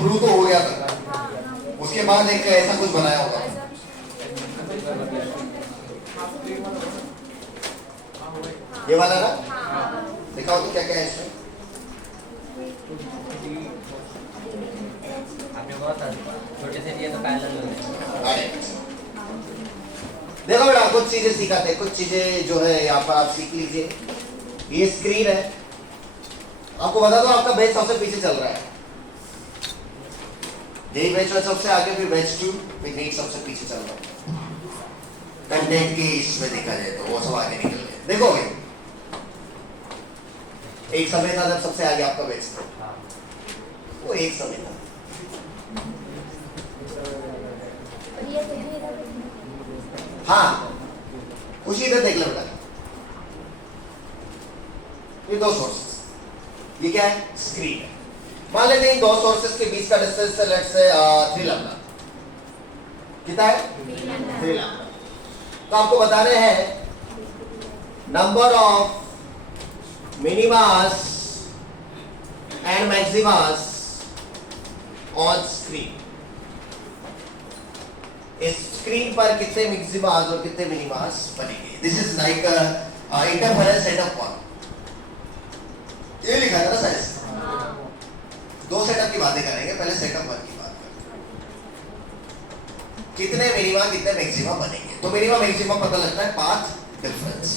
Through तो हो गया था, उसके बाद एक ऐसा कुछ बनाया होगा। ये वाला ना, दिखाओ तो क्या क्या है इसमें। छोटे से दिए तो पैरेलल हो गए। देखो बेटा, कुछ चीजें सिखाते, कुछ चीजें जो है यहाँ पर आप सीख लीजिए। ये स्क्रीन है, आपको बता दो आपका बैच सबसे पीछे चल रहा है, यही बैच सबसे आगे, फिर बैच 2, फिर नीट सबसे पीछे चल रहा है। कंटेंट की इसमें देखा जाए तो वो सब आगे निकल गए। देखो भाई, एक समय था जब सबसे आगे आपका बैच था, वो एक समय था। हाँ, उसी इधर देख लो बेटा, ये दो सोर्सेस, ये क्या है, स्क्रीन है। मान लेते हैं इन दो सोर्सेस के बीच का डिस्टेंस है, लेट्स से 3 लैम्डा। कितना है? 3 लैम्डा। तो आपको बताने हैं number of minimas and maximas on screen. इस स्क्रीन पर कितने मैक्सिमास और कितने मिनिमास बनेंगे। This is like interference setup 1, ये लिखा था ना साइज। दो सेटअप की बातें करेंगे, पहले सेटअप 1 की बात करते हैं। कितने मिनिमा कितने मैक्सिमा बनेंगे। तो मिनिमा मैक्सिमा पता लगता है पाथ डिफरेंस।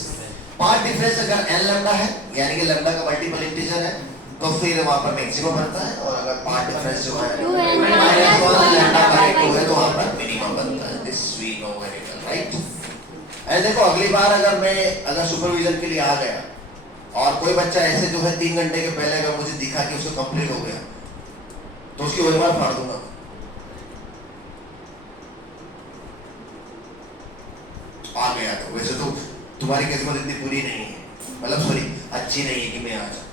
पाथ डिफरेंस अगर n लैम्डा है, यानी कि लैम्डा का मल्टीपल इंटीजर है, तो फिर वहां पर मैक्सिमा बनता है। और अगर पाथ डिफरेंस जो है -1 लैम्डा का 2 है, तो वहां पर मिनिमा बनता है। This we know very well, right. And देखो, अगली बार अगर सुपरविजन के लिए आ गया और कोई बच्चा ऐसे जो है 3 घंटे के पहले अगर मुझे दिखा कि उसको कंप्लीट हो गया, तो उसकी वही बार फाड़ दूंगा। आ गया तो वैसे तो तुम्हारी किस्मत इतनी बुरी नहीं है, मतलब सॉरी अच्छी नहीं है कि मैं आ जाऊं,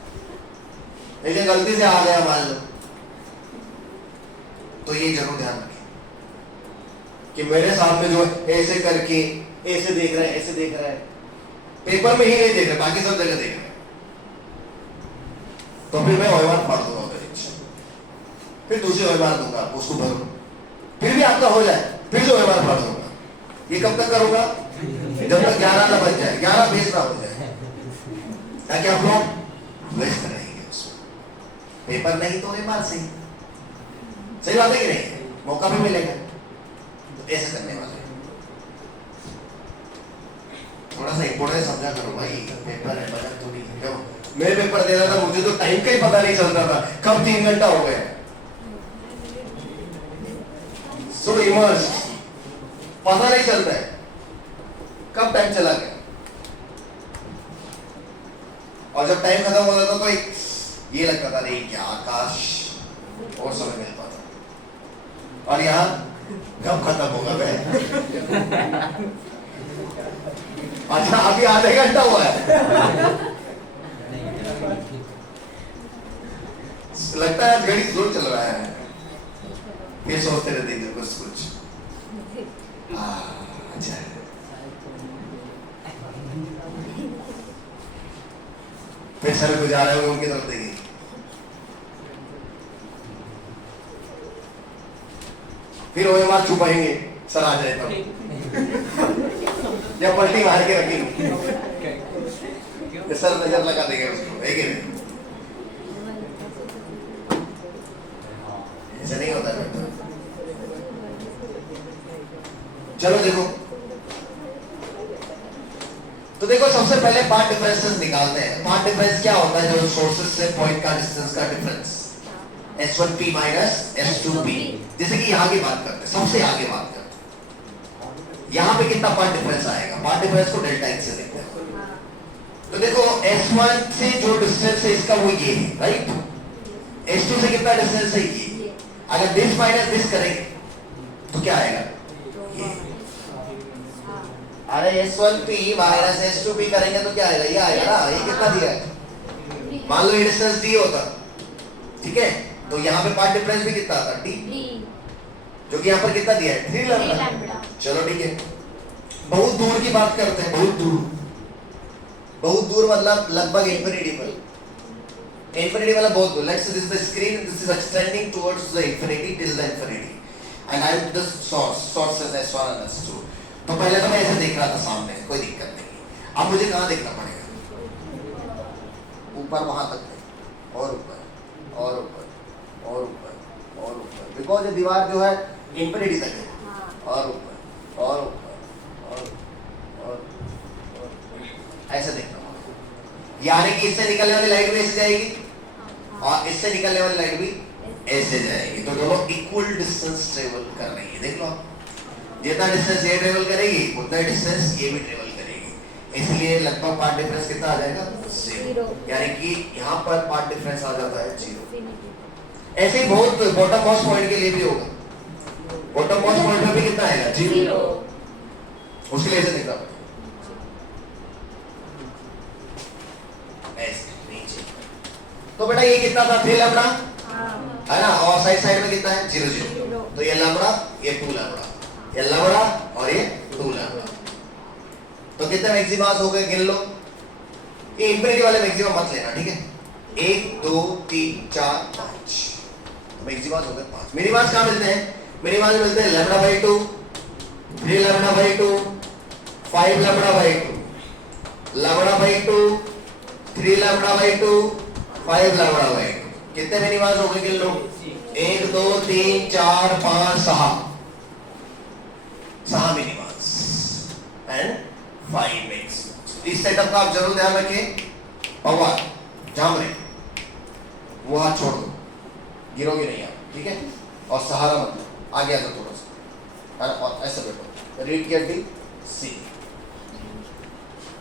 लेकिन गलती से आ गया मान लो, तो ये जरूर ध्यान रखें कि मेरे सामने जो ऐसे करके ऐसे देख रहे हैं, ऐसे देख रहे हैं, पेपर में ही नहीं देख रहे, बाकी सब जगह देख रहे हैं, तो फिर मैं ओएमआर फाड़ दूंगा, फिर दूसरी ओएमआर दूंगा, उसको भरूं, फिर भी आपका हो जाए, फिर जो ओएमआर फाड़ दूंगा। ये कब तक करूंगा? जब तक 11 ना बच जाए, 11 बेस ना हो जाए, ताकि आप लोग वेस्ट रहेंगे उसमें। पेपर नहीं तो ओएमआर सही, सही बात है कि नहीं? मौका भी मिलेगा, तो ऐसे करने वाले थोड़ा सा इंपोर्टेंट समझा करो भाई। पेपर है, बजट तो नहीं है। मैं पेपर दे रहा था, मुझे तो टाइम का ही पता नहीं चलता था कब 3 घंटा हो गया। सो इमर्स, पता नहीं चलता है कब टाइम चला गया, और जब टाइम खत्म हो जाता तो एक ये लगता था, नहीं क्या आकाश और समय मिल पाता, और यहाँ कब खत्म होगा मैं। अच्छा, अभी आधे घंटा हुआ है, लगता है घड़ी स्लो चल रहा है। ये सोचते रहते हैं कुछ अच्छा है। फिर सर को जा रहे होंगे उनकी तरफ देखिए, फिर ओएमआर छुपाएंगे, सर आ जाए तब, या पलटी मार के रखेंगे, सर नजर लगा देंगे उसको, है कि नहीं? ऐसा नहीं होता बेटा। चलो देखो, तो देखो सबसे पहले पाथ डिफरेंसेस निकालते हैं। पाथ डिफरेंस क्या होता है? जो सोर्सेस से पॉइंट का डिस्टेंस का डिफरेंस, S1P माइनस S2P। जैसे कि यहाँ की बात करते हैं, सबसे आगे बात करते हैं, यहाँ पे कितना पाथ डिफरेंस आएगा? पाथ डिफरेंस को डेल्टा X से लिखते हैं। तो देखो S1 से जो डिस्टेंस है इसका वो ये है, राइट। S2 से कितना डिस्टेंस है ये। अगर दिस माइनस दिस करेंगे तो क्या आएगा? ये। अरे S1P माइनस S2P करेंगे तो क्या आएगा? ये आएगा ना। ये कितना दिया है? मान लो ये डिस्टेंस D होता, ठीक है, तो यहाँ पे पाथ डिफरेंस भी कितना आता? D, जो कि यहाँ पर कितना दिया है? 3 लैम्डा। चलो ठीक है, बहुत दूर की बात करते हैं। बहुत दूर मतलब लगभग इंफिनिटी पर। Infinity वाला बहुत दो. Let's say this is the screen. This is extending towards the infinity till the infinity. And I have this source is S1 and S2. तो पहले तो मैं ऐसे देख रहा था सामने, कोई दिक्कत नहीं. अब मुझे कहाँ देखना पड़ेगा? ऊपर वहाँ तक नहीं, और ऊपर, और ऊपर, और ऊपर, और ऊपर. Because ये दीवार जो है infinity तक है, और ऊपर, और ऊपर, और ऐसे देखना. यानी कि इससे निकलने वाली लाइट भी ऐसे जाएगी और इससे निकलने वाली लाइट भी ऐसे जाएगी. तो दोनों इक्वल डिस्टेंस ट्रेवल कर रही है. देख लो, जितना डिस्टेंस ये ट्रेवल करेगी उतना डिस्टेंस ये भी ट्रेवल करेगी. इसलिए लगभग पाथ डिफरेंस कितना आ जाएगा? 0. यानी कि यहाँ पर पाथ डिफरेंस आ जाता है 0. ऐसे ही बहुत बॉटम मोस्ट पॉइंट के लिए भी होगा. बॉटम मोस्ट पॉइंट में भी कितना आएगा? 0. उसके लिए ऐसे दिखता है नीचे. तो बेटा ये कितना था? 3 लैम्बडा है ना, और साइड साइड में कितना है? 0 0. तो ये लैम्बडा, ये 2 लैम्बडा, ये लैम्बडा और ये 2 लैम्बडा. तो कितने मैक्सिमास हो गए? गिन लो. ये इंफिनिटी वाले मैक्सिमम मत लेना, ठीक है? 1 2 3 4 5 मैक्सिमास हो गए 5. मिनिमास कहाँ मिलते हैं? मिनिमास मिलते हैं lambda by 2, 3 lambda by 2, 5 lambda by 2, lambda by 2, 3 lambda by 2, 5 lambda by 2. कितने मिनिमास हो गए? गिन लो. 1 2 3 4 5 6 मिनिमास एंड 5 मैक्सिमस. इस सेटअप का आप जरूर ध्यान रखें. पवार जाम रहे, वो हाथ छोड़ दो, गिरोगे नहीं आप, ठीक है? और सहारा मत लो, आगे आ जाओ थोड़ा सा, और ऐसे बैठो. रीड केयर डी सी,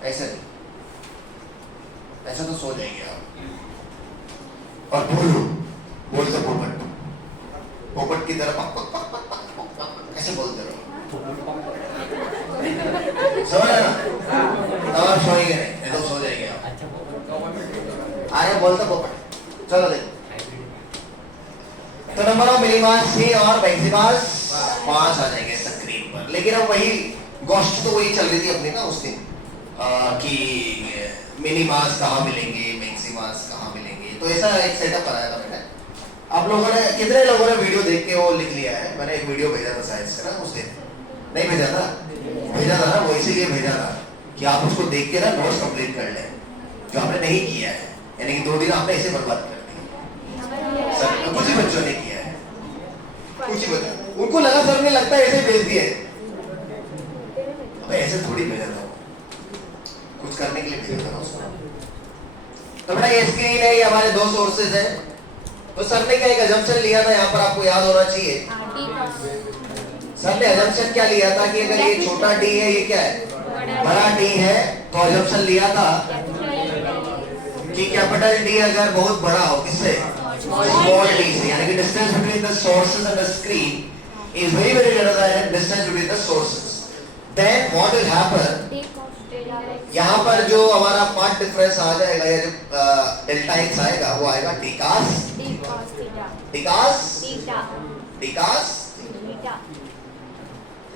ऐसे नहीं, ऐसा तो सो जाएंगे आप. और बोलो, बोल से पोपट, पोपट की तरफ ऐसे बोलते रहो. समझ ना? तब आप सोएंगे नहीं तो सो जाएंगे आप. आगे बोलते पोपट. चलो देखो. तो नंबर ऑफ मिनिमास 6 और मैक्सिमास 5 आ जाएंगे स्क्रीन पर. लेकिन अब वही गोष्ट तो वही चल रही थी अपनी ना उस दिन, कि मिनिमास कहाँ मिलेंगे, मैक्सिमास कहाँ मिलेंगे. तो ऐसा एक सेटअप बनाया था मैंने. आप लोगों ने, कितने लोगों ने वीडियो देख के वो लिख लिया है? मैंने एक वीडियो भेजा था शायद से ना उस दिन. नहीं भेजा था? भेजा था ना, वो इसीलिए भेजा था कि आप उसको देख के ना नोट्स कंप्लीट कर लें, जो आपने नहीं किया है. यानी कि 2 दिन आपने ऐसे बर्बाद कर दिए. सर कुछ ही बच्चों ने किया है, कुछ ही बच्चों, उनको लगा सर ने लगता है ऐसे भेज दिया है. अब ऐसे थोड़ी भेजा था, कुछ करने के लिए भेजा था उसको. तो बेटा ये स्क्रीन है, ये हमारे 2 सोर्सेज हैं. तो सर ने क्या एक अजम्पशन लिया था, यहाँ पर आपको याद होना चाहिए. सर ने अजम्पशन क्या लिया था कि अगर ये छोटा डी है, ये क्या है? बड़ा डी है. तो अजम्पशन लिया था कि कैपिटल डी अगर बहुत बड़ा हो, किससे? स्मॉल डी से. यानी कि distance between the sources and the screen is very very greater than distance between the sources. Then what will happen, यहाँ पर जो हमारा पाथ डिफरेंस आ जाएगा, या जो डेल्टा एक्स आएगा, वो आएगा डी कास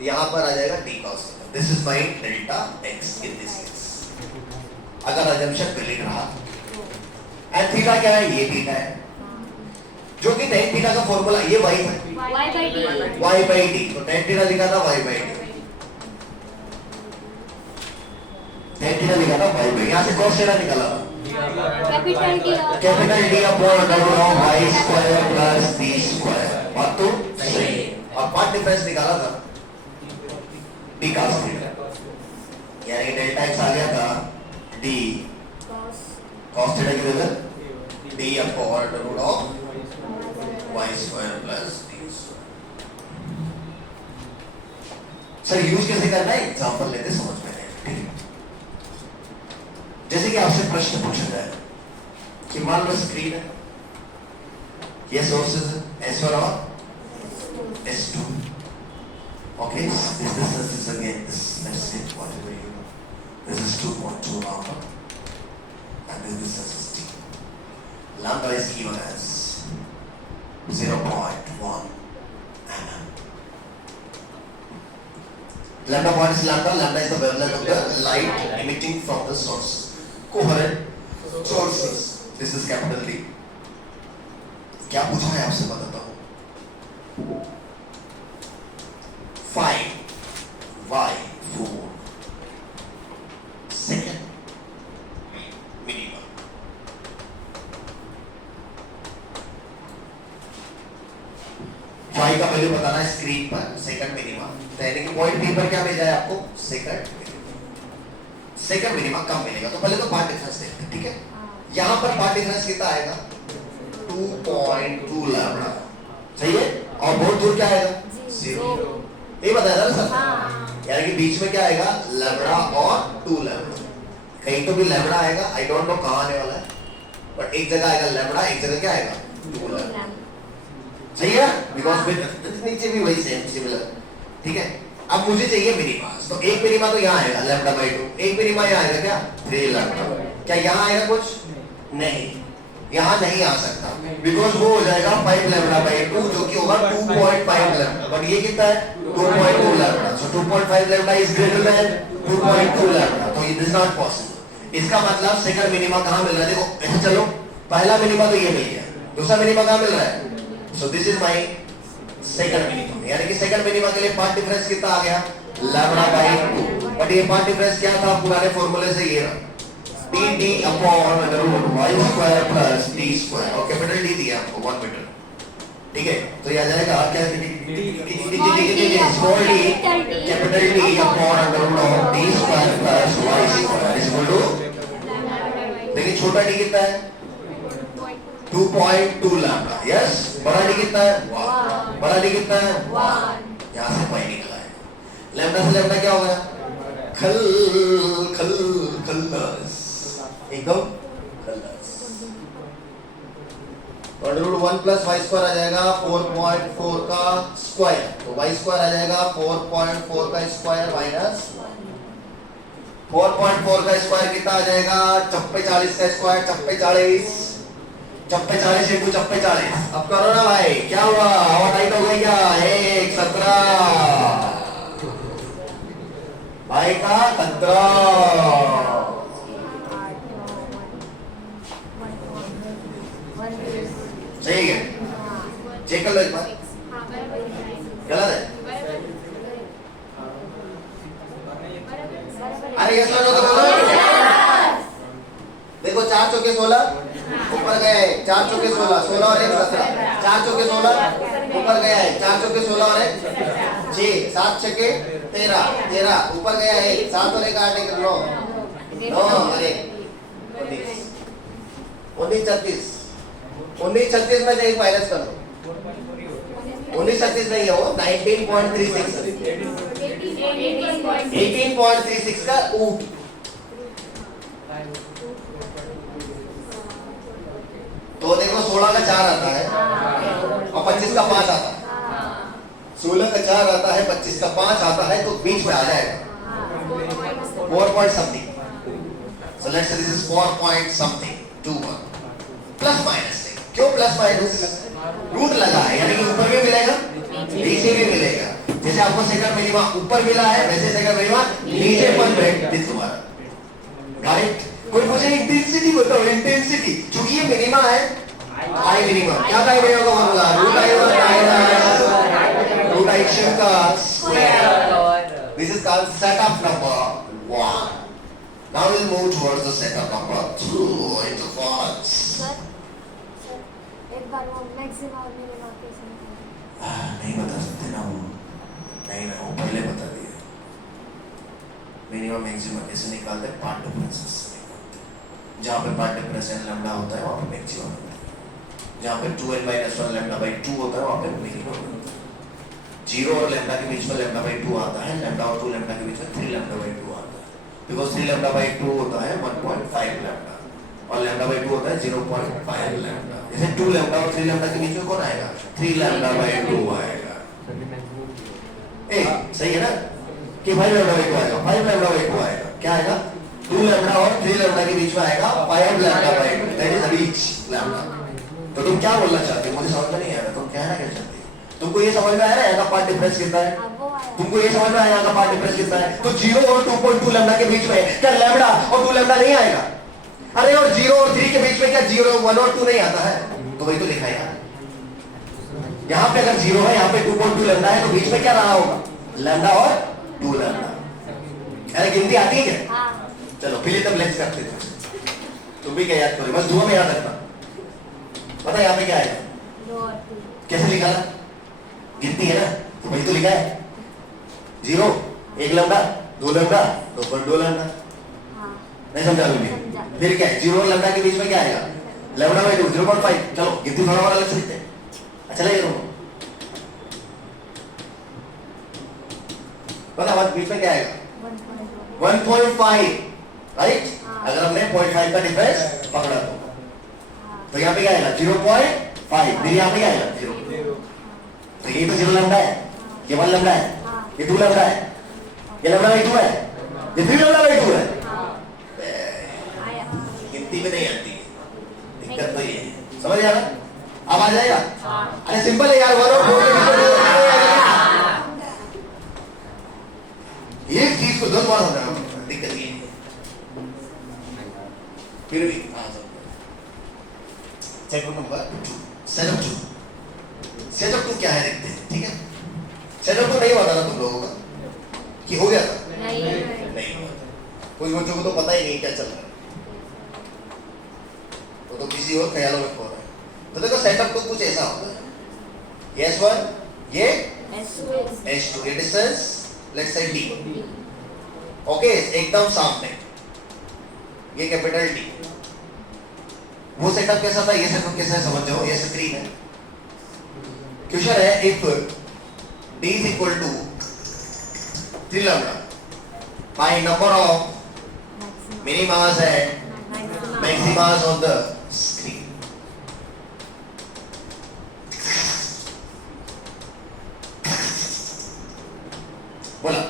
यहाँ पर आ जाएगा D cos. This is my delta x in this case, अगर अजम्पशन वैलिड रहा. एंड थीटा क्या है? ये थीटा है, जो कि tan थीटा का फॉर्मूला ये y है, y by d. तो tan थीटा लिखा था y by d, tan theta लिखा था y by, यहाँ से cos थीटा निकाला था capital D upon root of y square plus d square. बात तो सही है. और पाथ डिफरेंस निकाला था d cos थीटा, यानी कि डेल्टा x आ गया था d cos थीटा की जगह d upon root of y square plus d square. Sir use कैसे करना है? एग्जांपल लेते समझ में आएगा, ठीक है? जैसे कि आपसे प्रश्न पूछा जाए कि मान लो स्क्रीन है, ये सोर्सेज है S1 और S2. Okay, this distance is again this, let's say whatever you know, this is 2.2 lambda and this distance is t. Lambda is given as 0.1 mm. Lambda point is lambda. Lambda is the wavelength of the light emitting from the source. Coherent sources. This is capital D. क्या पूछा है आपसे बताता हूं। 5y4 second minimum. y का value बताना है screen पर, सेकंड मिनिमम। तो यानी कि पॉइंट बी पर क्या मिल जाए आपको, सेकंड मिनिमम कम मिलेगा। तो पहले तो पार्ट डिफरेंस देखते हैं, ठीक है। यहां पर पार्ट डिफरेंस कितना आएगा, 2.2 लैम्डा, सही है। और बहुत दूर क्या आएगा, 0। ये बताया था ना सर, यानी कि बीच में क्या आएगा, लैम्डा और 2 लैम्डा। कहीं तो भी लैम्डा आएगा, आई डोंट नो कहां आने वाला है, बट एक जगह आएगा लैम्डा, एक जगह क्या आएगा, 2 लैम्डा, सही है। बिकॉज नीचे भी वही सेम सिमिलर, ठीक है। अब मुझे चाहिए मिनिमा, तो एक मिनिमा तो यहाँ आएगा लैम्डा बाई 2, एक मिनिमा यहाँ आएगा क्या, 3 लैम्डा। क्या यहाँ आएगा कुछ, नहीं, यहाँ नहीं आ सकता, बिकॉज वो हो जाएगा 5 लैम्डा बाई 2, जो कि होगा 2.5 लैम्डा। बट ये कितना है, 2.2 lambda. So 2.5 lambda is greater than 2.2 lambda, तो इट इज नॉट पॉसिबल। इसका मतलब सेकंड मिनिमा कहाँ मिल रहा है, देखो ऐसे चलो, पहला मिनिमा तो ये मिल गया, दूसरा मिनिमा कहाँ मिल रहा है, सो this is my second minimum. यानी कि सेकंड मिनिमम के लिए पार्ट डिफरेंस कितना आ गया, लैम्डा बाई 2। बट ये पार्ट डिफरेंस क्या था, पुराने फॉर्मूले से ये रहा, dd upon root y square plus d square, और कैपिटल D दिया आपको 1 मीटर, ठीक है। तो ये आ जाएगा क्या, small d capital D upon root of d square plus y square is equal to, लेकिन छोटा d कितना है, 2.2 लैम्डा, यस। बड़ा d कितना है, 1। बड़ा d कितना है, 1। यहां से पाई निकला है, लैम्डा से लैम्डा क्या हो गया, खल खल खल्लास, एकदम खल्लास। रूट 1 प्लस वाई स्क्वायर आ जाएगा 4.4 का स्क्वायर, तो वाई स्क्वायर आ जाएगा 4.4 का स्क्वायर माइनस 4.4 का स्क्वायर कितना आ जाएगा, 40 का स्क्वायर, 40 इंटू 40। अब करो ना भाई, क्या हुआ, और टाइट हो गई क्या, 1 17 भाई का 17, सही है। चेक कर लो एक बार, गलत है, अरे यस और नो तो बोलो। देखो 4 चौके 16 ऊपर गया है, 4 चौके 16, 16 और 1 17, 4 चौके 16 ऊपर गया है, 4 चौके 16 और 1 6, 7 छक्के 13, 13 ऊपर गया है, 7 और 1 8 कर लो 9 और 1 19 36, 19 36 में से एक माइनस कर लो, 19 36 नहीं है वो, 19.36 18.36 का ऊट। तो देखो 16 का 4 आता है और 25 का 5 आता है, 16 का 4 आता है, 25 का 5 आता है, तो बीच में आ जाएगा 4 point something। So let's say this is 4 point something 21 plus minus. क्यों प्लस माइनस, रूट लगा है, यानी कि ऊपर भी मिलेगा नीचे भी मिलेगा। जैसे आपको सेकंड मिनिमा ऊपर मिला है, वैसे सेकंड मिनिमा नीचे पर दिस तुम्हारा, राइट। कोई पूछे इंटेंसिटी बताओ, इंटेंसिटी, क्योंकि ये मिनिमा है, आई मिनिमा, क्या था मिनिमा का फॉर्मूला, रूट आई का square. This is called set of number 1। Now we'll move towards the set of number 2 into forms। एक बार वो मैक्सिमा और मिनिमा कैसे निकालें? नहीं बता सकते ना वो, नहीं ना, वो पहले बता दिया। मिनिमम मैक्सिमा कैसे निकालते हैं, पार्ट डिफरेंसेस से निकालते हैं। जहाँ पे पार्ट डिफरेंस लैम्डा होता है वहाँ पे मैक्सिमा होता है, जहाँ पे 2n-1 लैम्डा बाई 2 होता है वहाँ पे मिनिमम होता है। 0 और लैम्डा के बीच में लैम्डा बाई 2 आता है, लैम्डा और 2 लैम्डा के बीच में 3 लैम्डा बाई 2 आता है, बिकॉज 3 लैम्डा बाई 2 होता है 1.5 लैम्डा और लैम्डा बाई 2 होता है 0.5 लैम्डा। जैसे 2 लैम्डा और 3 लैम्डा के बीच में कौन आएगा, 3 लैम्डा बाई 2 आएगा। ए सही है ना, कि 5 लैम्डा बाई 2 आएगा, 5 लैम्डा बाई 2 आएगा, क्या आएगा, 2 लैम्डा और 3 लैम्डा के बीच में आएगा 5 lambda by 2, that is reach lambda. तो तुम क्या बोलना चाहते हो, मुझे समझ में नहीं आ रहा, तुम कहना क्या चाहते हो, तुमको ये समझ में आया ना यहाँ का पार्ट डिफरेंस कितना है, तुमको ये समझ में आया यहाँ का पार्ट डिफरेंस कितना है। तो 0 और 2.2 लैम्डा के बीच में क्या लैम्डा और 2 लैम्डा नहीं आएगा, अरे और 0 और 3 के बीच में क्या 0 1 और 2 नहीं आता है? तो वही तो लिखा है यार। यहाँ पे अगर 0 है, यहाँ पे 2.2 लैम्डा है, तो बीच में क्या रहा होगा? लैम्डा और 2 लैम्डा। अरे गिनती आती है क्या? हाँ। चलो फिर तब लेट्स करते थे। तुम भी क्या याद करो, बस दुआ में याद रखना। पता है यहाँ पे क्या है? 2 और 3। कैसे लिखा था? गिनती है ना, तो वही तो लिखा है 0 1 लैम्डा 2 लैम्डा 2.2 लैम्डा। हाँ। नहीं समझा अभी? समझा। फिर क्या है? 0 और लैम्डा के बीच में क्या आएगा? Lambda by 2 0.5। चलो गिनती थोड़ा और अलग से लिखते हैं। अच्छा लगे तुमको? पता बात बीच में क्या आएगा? 1.5 राइट। हाँ। अगर हमने 0.5 का डिफरेंस पकड़ा तो यहाँ पे क्या आएगा? 0.5। फिर यहाँ पे क्या आएगा? 0। तो ये तो 0 लैम्डा है, ये 1 लैम्डा है, ये 2 लैम्डा है, ये लैम्डा बाई 2 है, ये 3 लैम्डा बाई 2 है। आया। गिनती में नहीं आती, दिक्कत तो ये है। समझ आ रहा? अब आ जाएगा? अरे सिंपल है यार, 1 और 4 के बीच में नहीं आएगा। एक चीज को 10 बार होता है, दिक्कत ये है। फिर भी सेटअप नंबर 2 सेटअप 2 क्या है देखते हैं, ठीक है? सेटअप 2 नहीं बताना तुम लोगों का कि हो गया था? नहीं हुआ था। कुछ बच्चों को तो पता ही नहीं क्या चल रहा है, वो तो किसी और ख्यालों में खो रहा है। तो देखो सेटअप 2 कुछ ऐसा होता है, ये S1 ये S2 ये distance let's say D, okay, एकदम सामने ये कैपिटल D। वो सेटअप कैसा था, ये सेटअप कैसा है समझ जाओ। ये स्क्रीन है, क्वेश्चन है if D is equal to 3 lambda by number of minimas and maximas on the screen. बोला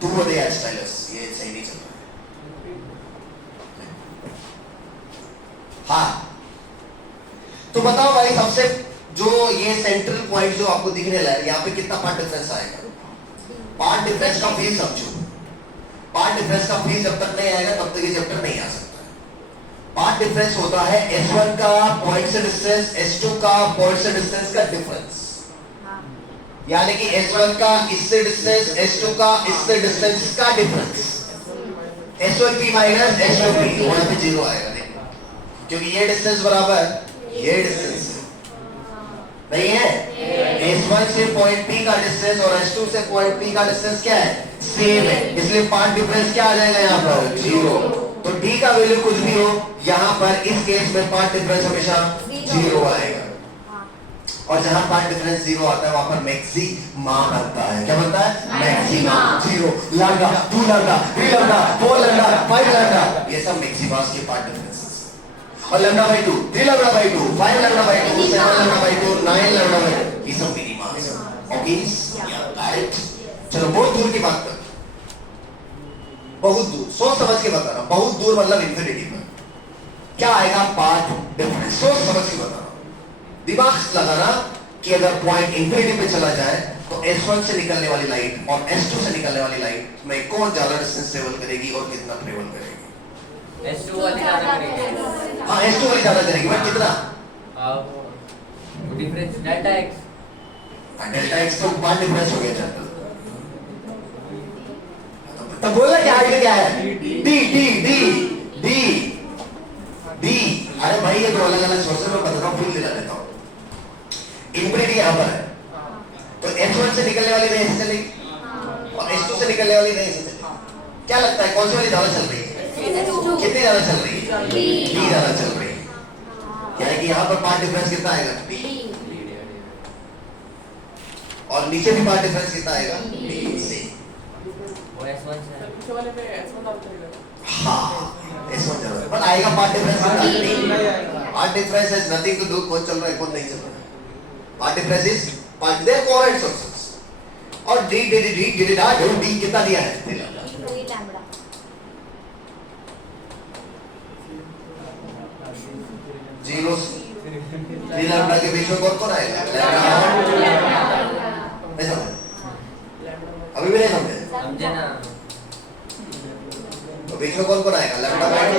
तू वो दे यार स्टाइलस, ये सही नहीं चल रहा है। हाँ तो बताओ भाई, सबसे जो ये सेंट्रल पॉइंट जो आपको दिखने लगा है, यहाँ पे कितना पार्ट डिफरेंस आएगा? पार्ट डिफरेंस का फील समझो। पार्ट डिफरेंस का फील जब तक नहीं आएगा तब तक ये चैप्टर नहीं आ सकता है। पार्ट डिफरेंस होता है S1 का पॉइंट से डिस्टेंस, S2 का पॉइंट से डिस्टेंस का डिफरेंस, यानी कि S1 का इससे डिस्टेंस, S2 का इससे डिस्टेंस का डिफरेंस। S1P माइनस S2P, वहां पे 0 आएगा, देखो, क्योंकि ये डिस्टेंस बराबर ये डिस्टेंस नहीं है। S1 से पॉइंट P का डिस्टेंस और S2 से पॉइंट P का डिस्टेंस क्या है? सेम है, इसलिए पार्ट डिफरेंस क्या आ जाएगा यहाँ पर? 0। तो D का वैल्यू कुछ भी हो, यहाँ पर इस केस में पार्ट डिफरेंस हमेशा 0 आएगा। और जहां पार्ट डिफरेंस 0 आता है वहां पर मैक्सिमा बनता है। क्या बनता है? Maxima. 0 lambda 2 lambda 3 lambda 4 lambda 5 lambda, ये सब मैक्सिमास के पार्ट डिफरेंसेस। और lambda by 2 3 lambda by 2 5 lambda by 2 7 lambda by 2 9 lambda by 2, ये सब मिनिमास। Okay right. चलो बहुत दूर की बात कर, बहुत दूर, सोच समझ के बता रहा हूं। बहुत दूर मतलब इंफिनिटी में क्या आएगा? Part difference. सोच समझ के बता रहा हूं, दिमाग लगाना कि अगर पॉइंट इंफिनिटी पे चला जाए तो S1 से निकलने वाली लाइट और S2 से निकलने वाली लाइट में कौन ज्यादा डिस्टेंस ट्रेवल करेगी और कितना ट्रेवल करेगी? S2 वाली ज्यादा करेगी। हाँ S2 वाली ज्यादा करेगी, बट कितना? Difference delta x। Delta x तो पार्ट डिफरेंस हो गया चल। तब बोला क्या आगे क्या है? D। अरे भाई ये दो अलग अलग सोर्सेस में बता रहा हूँ, फुल दिला देता हूँ। इंफिनिटी यहाँ पर है, तो S1 से निकलने वाली नहीं ऐसे चलेगी और S2 से निकलने वाली नहीं ऐसे चलेगी। क्या लगता है कौन सी वाली ज्यादा चल रही है? कितनी ज्यादा चल रही है? D ज्यादा चल रही है, यानी कि यहाँ पर पार्ट डिफरेंस कितना आएगा? D। और नीचे भी पार्ट डिफरेंस कितना आएगा? D से। वो S1 से हाँ S1 ज्यादा, पर आएगा पार्ट डिफरेंस कितना? Part difference has nothing to do कौन चल रहा है कौन नहीं चल रहा है। Part difference is part the coherent sources. और D कितना दिया है? 3 लैम्डा। जीरो 3 लैम्डा के बीच में कौन आएगा? नहीं समझे? अभी भी नहीं समझे? समझे ना? तो बीच में कौन कौन आएगा? लैम्डा बाई 2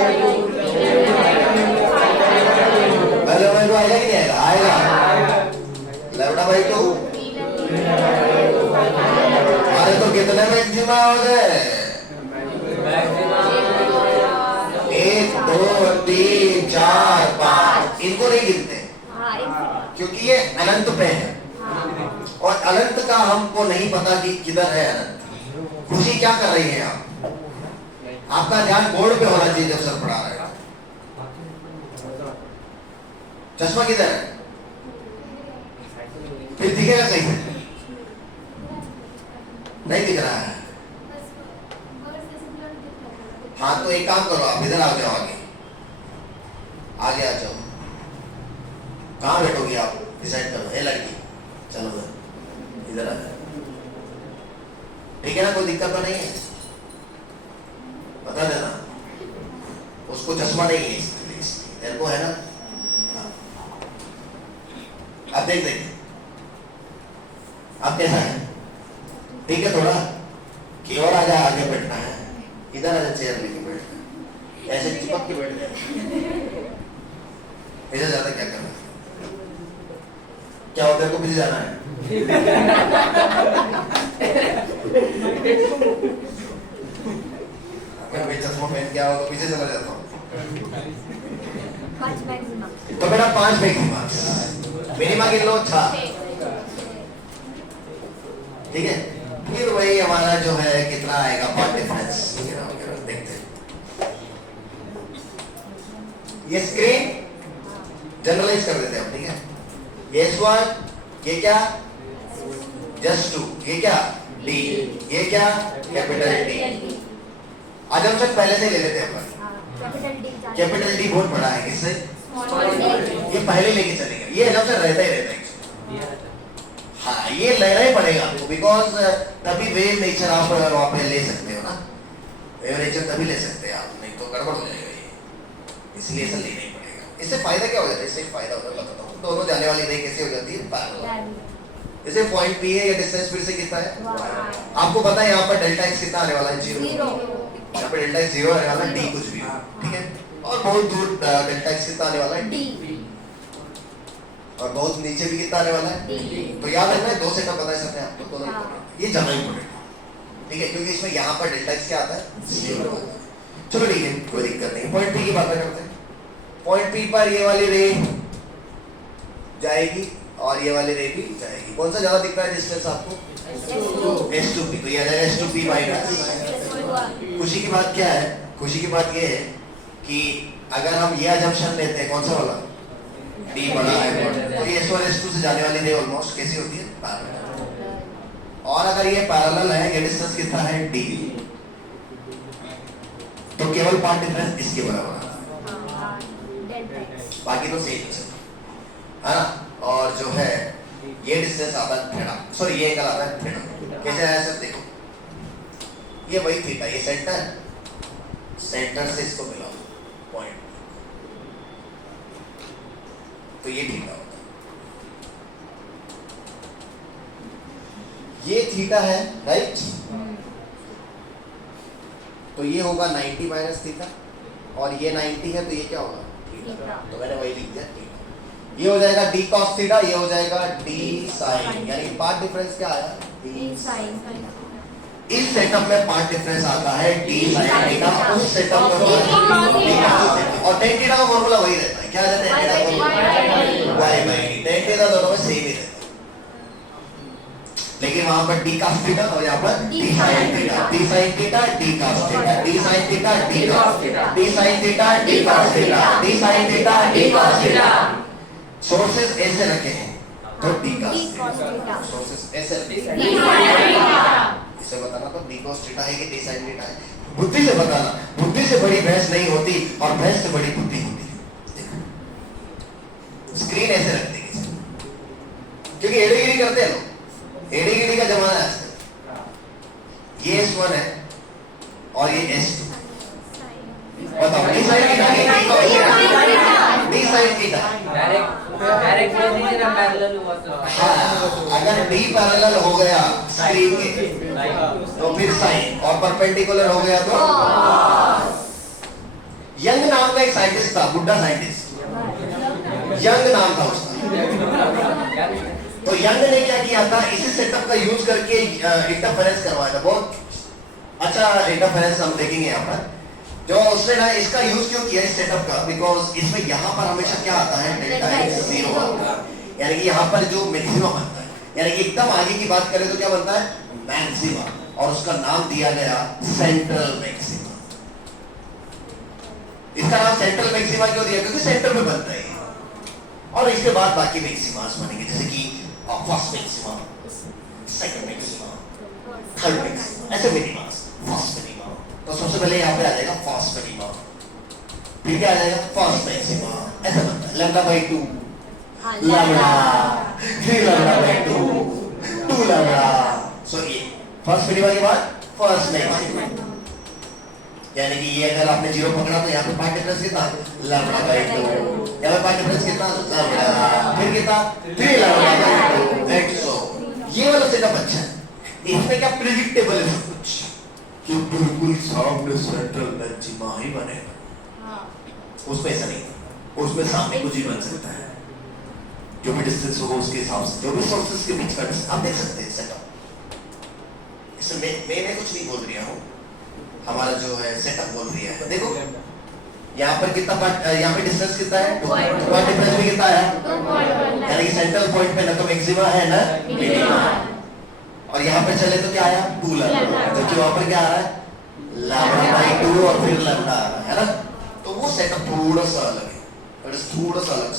लैम्डा बाई 2 आएगा कि नहीं आएगा? आएगा। लैम्डा बाई 2 अरे तो कितने मैक्सिमा हो गए? 1 2 3 4 5 इनको नहीं गिनते हाँ एक क्योंकि ये अनंत पे है और अनंत का हमको नहीं पता कि किधर है अनंत। खुशी क्या कर रही है आप? आपका ध्यान बोर्ड पे होना चाहिए जब सर पढ़ा रहे हैं। चश्मा किधर है? फिर दिखेगा सही से? नहीं दिख रहा है। हाँ तो एक काम करो, आप इधर आ जाओ, आगे आ जाओ। कहाँ बैठोगी आप? डिसाइड करो। ए लड़की चलो इधर आ जाओ, ठीक है ना? कोई दिक्कत तो नहीं है? बता देना। उसको चश्मा नहीं है इसलिए, तेरे को है ना? हाँ। अब देख अब कैसा है? ठीक है, थोड़ा की और आ जा, आगे बैठना है। इधर आ जा, चेयर लेके बैठना है। ऐसे चिपक के बैठ जा। ऐसे ज्यादा क्या करना है? क्या होता है? को पीछे जाना है? अगर चश्मा पहन के आओ तो पीछे चला जाता हूँ। 5 मैक्सिमम। तो मेरा 5 मैक्सिमा, मिनिमा गिन लो 6, ठीक है? फिर वही हमारा जो है कितना आएगा पार्ट डिफरेंस, देखते हैं। ये स्क्रीन जनरलाइज कर देते हैं हम, ठीक है? S1 ये क्या? जस्ट 2 ये क्या? D ये क्या? Capital D। आज हम सब पहले से ले लेते हैं अपन। कैपिटल D बहुत बड़ा है, किससे? ये पहले लेके चलेगा, ये एकदम से रहता ही रहता है। हाँ ये लेना ही पड़ेगा आपको, बिकॉज तभी वेव नेचर आप वहाँ पे ले सकते हो ना। वेव नेचर तभी ले सकते हैं आप, नहीं तो गड़बड़ हो जाएगा ये, इसलिए इसे लेना ही पड़ेगा। इससे फायदा क्या हो जाता है? इससे फायदा होता है, बताता हूँ। दोनों जाने वाली रे कैसे हो जाती है? पैरेलल। जैसे पॉइंट P है, या डिस्टेंस फिर से कितना है? आपको पता है यहाँ पर डेल्टा x कितना आने वाला है? 0। यहाँ पे डेल्टा x 0 आने वाला है, D कुछ भी हो, ठीक है? और बहुत दूर डेल्टा x कितना आने वाला है? D। और बहुत नीचे भी कितना आने वाला है? तो याद रखना है, 2 सेटअप बता सकते हैं आपको, दोनों ये जाना इंपॉर्टेंट, ठीक है? क्योंकि इसमें यहाँ पर डेल्टा x क्या आता है? 0 आता है। चलो ठीक है, कोई दिक्कत नहीं। पॉइंट P की बात करते हैं। पॉइंट P पर ये वाली रे जाएगी और ये वाली रे भी जाएगी। कौन सा ज्यादा दिख रहा है डिस्टेंस आपको? S2P। तो ये आ जाएगा S2P माइनस। खुशी की बात क्या है? खुशी की बात ये है कि अगर हम ये अजम्पशन लेते हैं, कौन सा वाला? D बड़ा है, तो ये S1 S2 से जाने वाली रे ऑलमोस्ट कैसी होती है? पैरेलल। और अगर ये पैरेलल है, ये डिस्टेंस कितना है? D। तो केवल पार्ट डिफरेंस इसके बराबर आता है, बाकी तो सेम है ना? और जो है ये डिस्टेंस आता है थीटा, सॉरी ये एंगल आता है थीटा। कैसे आया सर? देखो ये वही थीटा, ये सेंटर से इसको मिलाओ पॉइंट, तो ये थीटा होता है। ये थीटा है, राइट? तो ये होगा 90 माइनस थीटा, और ये 90 है, तो ये क्या होगा? थीटा। तो मैंने वही लिख दिया थीटा। ये हो जाएगा d cos थीटा, ये हो जाएगा d sin, यानी पार्ट डिफरेंस क्या आया? d sin। इस सेटअप में पार्ट डिफरेंस आता है d sin थीटा, उस सेटअप में और tan थीटा का फार्मूला वही रहता है। क्या रहता है? tan theta y by d। tan theta दोनों में सेम ही रहता है, लेकिन वहां पर d cos थीटा और यहाँ पर d sin theta. d sin theta d cos theta, d sin theta d cos theta, d sin theta d cos theta, d sin theta d cos theta. Sources ऐसे रखे हैं तो d cos theta, sources ऐसे रखे हैं। इसे बताना तो d cos थीटा है कि d sin थीटा है, बुद्धि से बताना। बुद्धि से बड़ी बहस नहीं होती और बहस से बड़ी बुद्धि होती है। स्क्रीन ऐसे रख देगी क्योंकि एड़ेगिरी करते हैं लोग, एड़ेगिरी का जमाना है आजकल। ये S1 है और ये S2, बताओ d sin theta d sin theta direct बोल दीजिए ना, पैरेलल हुआ तो। हाँ, अगर d पैरेलल हो गया स्क्रीन के तो फिर साइन, और परपेंडिकुलर हो गया तो यंग नाम का एक साइंटिस्ट था, बुड्ढा साइंटिस्ट, यंग नाम था उसका। तो यंग ने क्या किया था, इसी सेटअप का यूज करके इंटरफेरेंस करवाया था। बहुत अच्छा इंटरफेरेंस हम देखेंगे यहाँ पर। जो उसने ना इसका यूज क्यों किया इस सेटअप का, बिकॉज इसमें यहाँ पर हमेशा क्या आता है, डेल्टा एक्स 0 आता है, यानी कि यहाँ पर जो मैक्सिमम बनता है, यानी कि एकदम आगे की बात करें तो क्या बनता है, मैक्सिमा, और उसका नाम दिया गया सेंट्रल मैक्सिमा। इसका नाम सेंट्रल मैक्सिमा क्यों दिया, क्योंकि सेंटर में बनता है। और इसके बाद बाकी मैक्सिमास बनेंगे, जैसे कि first maxima, second maxima, third maxima, ऐसे मिनिमास, फर्स्ट मिनिमा। तो सबसे पहले यहाँ पे आ जाएगा फर्स्ट मिनिमा, फिर क्या आ जाएगा फर्स्ट मैक्सिमा, ऐसा बनता है। लैम्डा बाई 2 लैम्डा, फिर लैम्डा बाई 2 लैम्डा। सो ये फर्स्ट मिनिमा के बाद फर्स्ट मैक्सिमा, यानी कि ये अगर आपने 0 पकड़ा तो यहाँ पे पार्ट डिफरेंस कितना, लैम्डा बाई 2, यहाँ पे पार्ट डिफरेंस कितना, लैम्डा, फिर कितना 3 लैम्डा बाई 2। दैट्स सो ये वाला सेटअप अच्छा है। इसमें क्या प्रेडिक्टेबल है कुछ, कि बिल्कुल सामने सेंट्रल मैक्सिमा ही बनेगा। उसमें ऐसा नहीं, उसमें सामने कुछ भी बन सकता है, जो भी डिस्टेंस होगा उसके हिसाब से, जो भी सोर्सेस के बीच का आप देख सकते हैं सेटअप। इसमें मैं कुछ नहीं बोल रहा हूँ, हमारा जो है सेटअप बोल रही है। देखो यहाँ पर कितना पार्ट, यहाँ पे डिस्टेंस कितना है, पार्ट डिफरेंस भी कितना है, यानी कि सेंट्रल पॉइंट पे ना तो मैक्सिमा है ना मिनिमा, और यहाँ पे चले तो क्या आया 2 लैम्डा, जबकि वहाँ पर क्या आ रहा है लैम्डा बाई 2 और फिर लैम्डा आ रहा है ना। तो वो सेटअप थोड़ा सा अलग है, थोड़ा सा अलग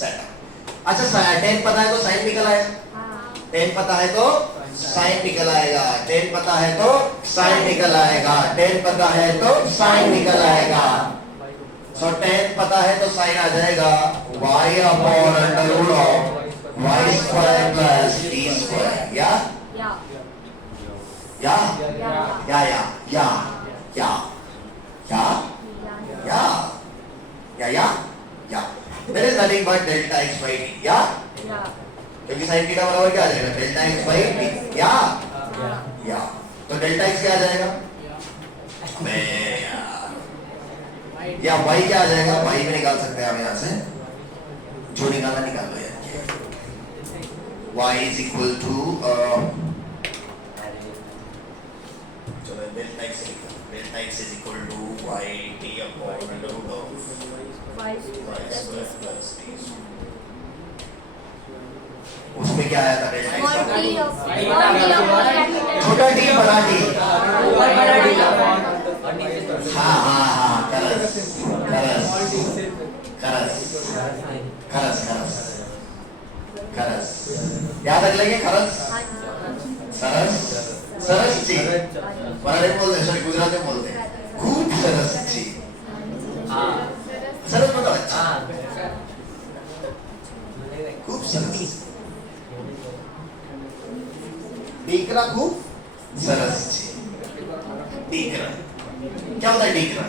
सेटअप। अच्छा tan पता है तो साइन निकल आएगा, tan पता है तो साइन निकल आएगा, tan पता है तो साइन निकल आएगा, tan पता है तो साइन निकल आएगा। सो tan पता है तो साइन आ जाएगा y upon under root of y square plus d square. या या या या या या या या या या there is nothing but delta x by d। या क्योंकि sin थीटा बराबर क्या आ जाएगा, डेल्टा x by d। या तो डेल्टा x क्या आ जाएगा, या y क्या आ जाएगा, y में निकाल सकते हैं हम यहाँ से, जो निकालना निकाल लो यार। y is equal to चलो डेल्टा x से निकाल, delta x is equal to y d upon under root of y square plus d। उसमें क्या आया था, डेल्टा छोटा डी बड़ा डी, हाँ हाँ हाँ करस करस करस करस करस करस, याद रख लेंगे खरस, सरस सरस जी, मराठी बोलते हैं, सॉरी गुजराती में बोलते हैं, खूब सरस जी, सरस मतलब अच्छा, खूब सरस, डीकरा खूब सरस जी, डीकरा क्या होता है, डीकरा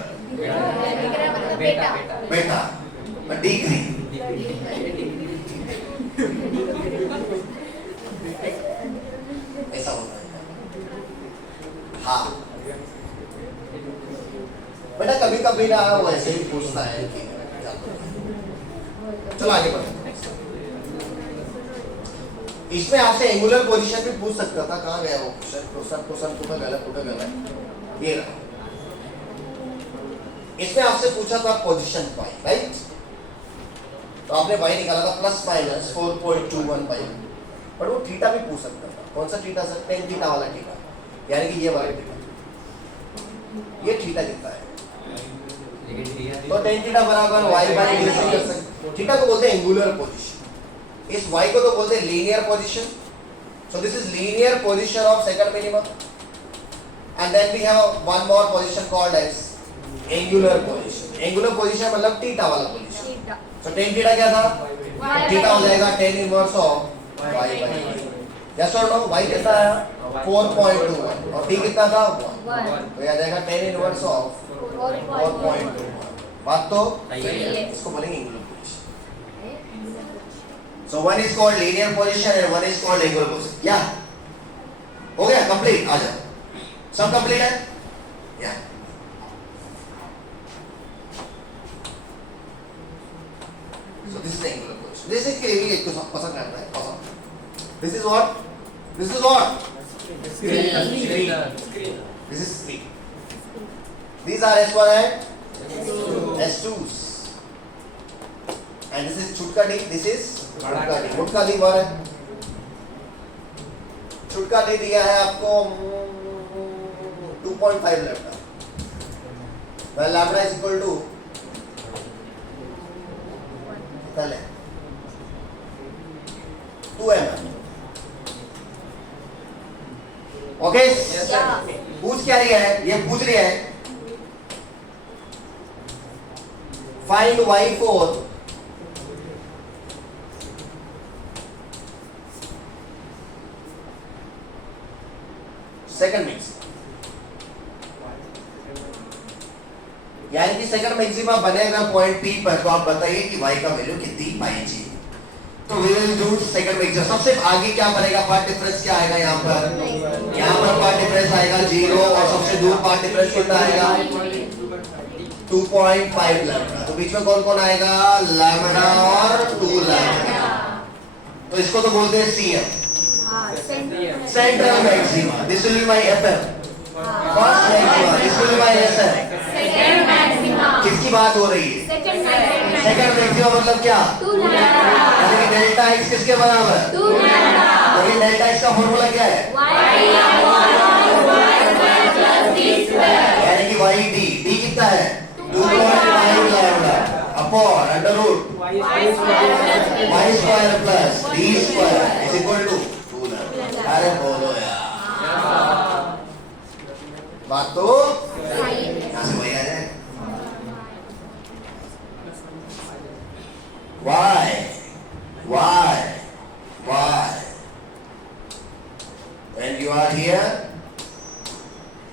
बेटा बेटा, और डीकरी ऐसा होता है। हाँ बेटा कभी कभी ना वो ऐसे ही पूछता है कि चलो आगे बढ़ते। इसमें आपसे एंगुलर पोजीशन भी पूछ सकता था, कहाँ गया वो क्वेश्चन कुठे गया, ये रहा। इसमें आपसे पूछा था पोजीशन पाई, राइट, तो आपने पाई निकाला था प्लस माइनस 4.21 पाई, पर वो थीटा भी पूछ सकता था। कौन सा थीटा सर, टेन थीटा वाला थीटा, यानी कि ये वाला थीटा, ये थीटा कितना है, तो टेन थीटा बराबर y बाई डी से कर सकते। थीटा को बोलते हैं एंगुलर पोजीशन, इस y को तो बोलते हैं linear position. So this is linear position of second minimum, and then we have one more position called as angular position. Angular position मतलब थीटा वाला पोजीशन। सो tan थीटा क्या था, theta हो जाएगा tan inverse of y by D. Yes और no, y कितना है 4.21 और d कितना था 1, तो ये आ जाएगा tan इनवर्स ऑफ 4.21। बात तो इसको बोलेंगे angular position. So one is called linear position and one is called angular position। क्या हो गया, कंप्लीट, आ जाओ, सब कंप्लीट है, या This is craving एक तो पसंद करता है पसंद. This is what? This is what? Screen. This is screen. These are S1 and S2s. And this is छुटका डी. This is मुटका डी. मुटका डी बार है. छुटका डी दिया है आपको 2.5 lambda. Well, lambda is equal to पहले 2m. ओके. पूछ क्या रही है? ये पूछ रही है फाइंड y4 सेकंड मिक्स. यानी कि सेकंड मैक्सिमा बनेगा पॉइंट P पर. तो आप बताइए कि y का वैल्यू कितनी पाएगी. तो we will do second maxima. सबसे आगे क्या बनेगा? पार्ट डिफरेंस क्या आएगा? यहाँ पर पार्ट डिफरेंस आएगा 0 और सबसे दूर पार्ट डिफरेंस कितना आएगा? 2.5 लैम्डा. तो बीच में कौन कौन आएगा? लैम्डा और 2 लैम्डा. तो इसको तो बोलते हैं CM, central maxima. This will be my FM, first maxima. This will be my SM. किसकी बात हो रही है? सेकंड मैक्सिमा मतलब क्या? यानी कि डेल्टा x किसके बराबर? लेकिन डेल्टा x का फॉर्मूला क्या है? यानी कि yd. d कितना है? 2.5 lambda upon under root y square plus d square is equal to 2 lambda. अरे बोलो यार, बात तो यहाँ से वही आ जाए. Why? When you are here,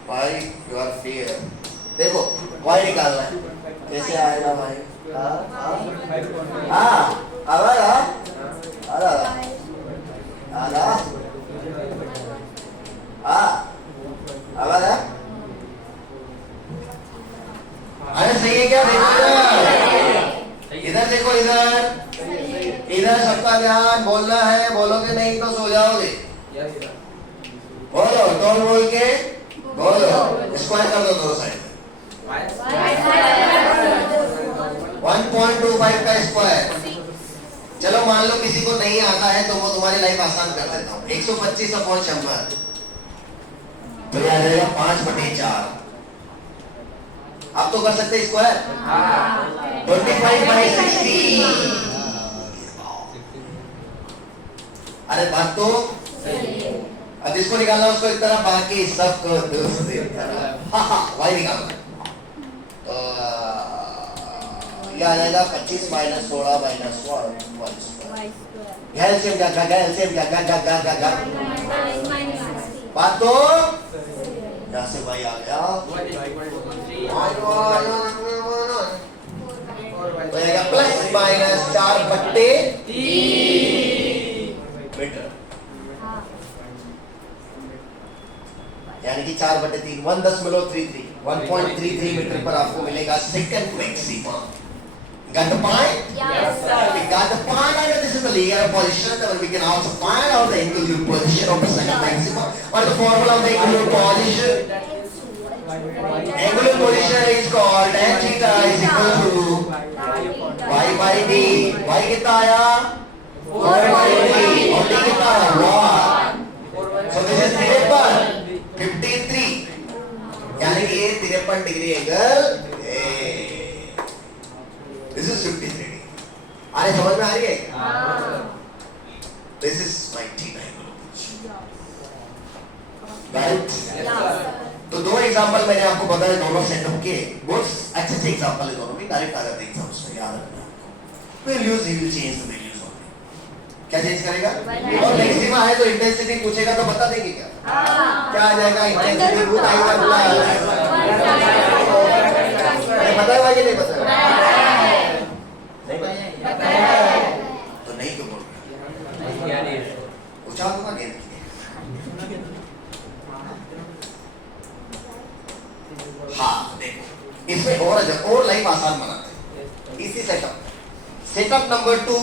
why you are here? देखो y निकालना है. कैसे आएगा भाई? अरे सही है क्या? देखो इधर देखो, इधर सबका ध्यान. बोलना है, बोलोगे नहीं तो सो जाओगे. बोलो, टोल बोल के बोलो. स्क्वायर कर दो दोनों साइड. 1.25 का स्क्वायर. चलो मान लो किसी को नहीं आता है तो वो तुम्हारी लाइफ आसान कर देता हूँ. 125 अपॉन 100 तो याद रहेगा 5/4. आप तो कर सकते स्क्वायर. 25/60. अरे बात तो अब इसको निकालना, उसको एक तरह, बाकी सबको दूसरी तरह. वाई निकालना. तो ये आ जाएगा 25 - 16 - 1 एलसीएम क्या बात तो यहाँ से भाई आ गया. Plus minus 4/3 metre. यानी कि 4/3 1.33 1.33 मीटर पर आपको मिलेगा second maxima. Got the point? Yes, sir. We got the point, and this is the linear position. Then we can also find out the angular position of the second maximum. What is the formula of the angular position? Angular position is called tan theta is equal to y/d. y कितना आया? 4/3. और d कितना आया? 1. So this is 53. यानी कि ये 53 degree angle. This is 53. अरे समझ में आ रही है? This is 99. Right? तो दो एग्जांपल मैंने आपको बताया दोनों सेटअप के. बहुत अच्छे से एग्जांपल है दोनों में. डायरेक्ट आ जाते हैं एग्जाम्स में, याद रखना. We'll use, he will change the values only. क्या चेंज करेगा? और मैक्सिमा है तो इंटेंसिटी पूछेगा तो बता देंगे क्या? क्या आ जाएगा? इंटेंसिटी रूट आएगा. पता है भाई? नहीं पता है तो नहीं क्यों बोल रहे? पूछा दूंगा गेम की. हाँ देखो, इसमें और लाइफ आसान बनाते हैं. इसी सेटअप नंबर 2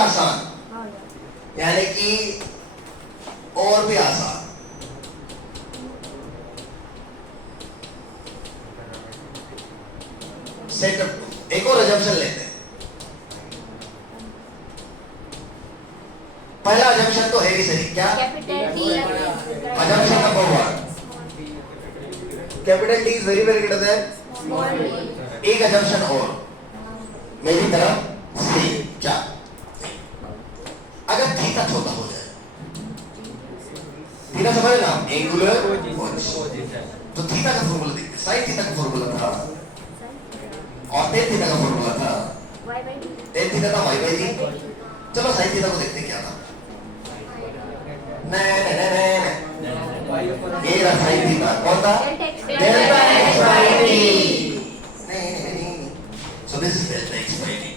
आसान, यानी कि और भी आसान। सेटअप एक और अजम्पशन लेते हैं। पहला अजम्पशन तो है ही सही, क्या? Assumption number 1, capital T is very very greater then. एक अजम्पशन और मेरी तरफ से, क्या? अगर थीटा छोटा हो जाए, थीटा समझ ना, एंगुलर पोजीशन, तो थीटा का फॉर्मूला देखते हैं। साइन थीटा का फॉर्मूला था और टेन थीटा का फॉर्मूला था। टेन थीटा था y बाई जी। चलो साइन थीटा को देखते हैं क्या था। ये रहा साइन थीटा, कौन था? Delta x by T. So this is delta x by T.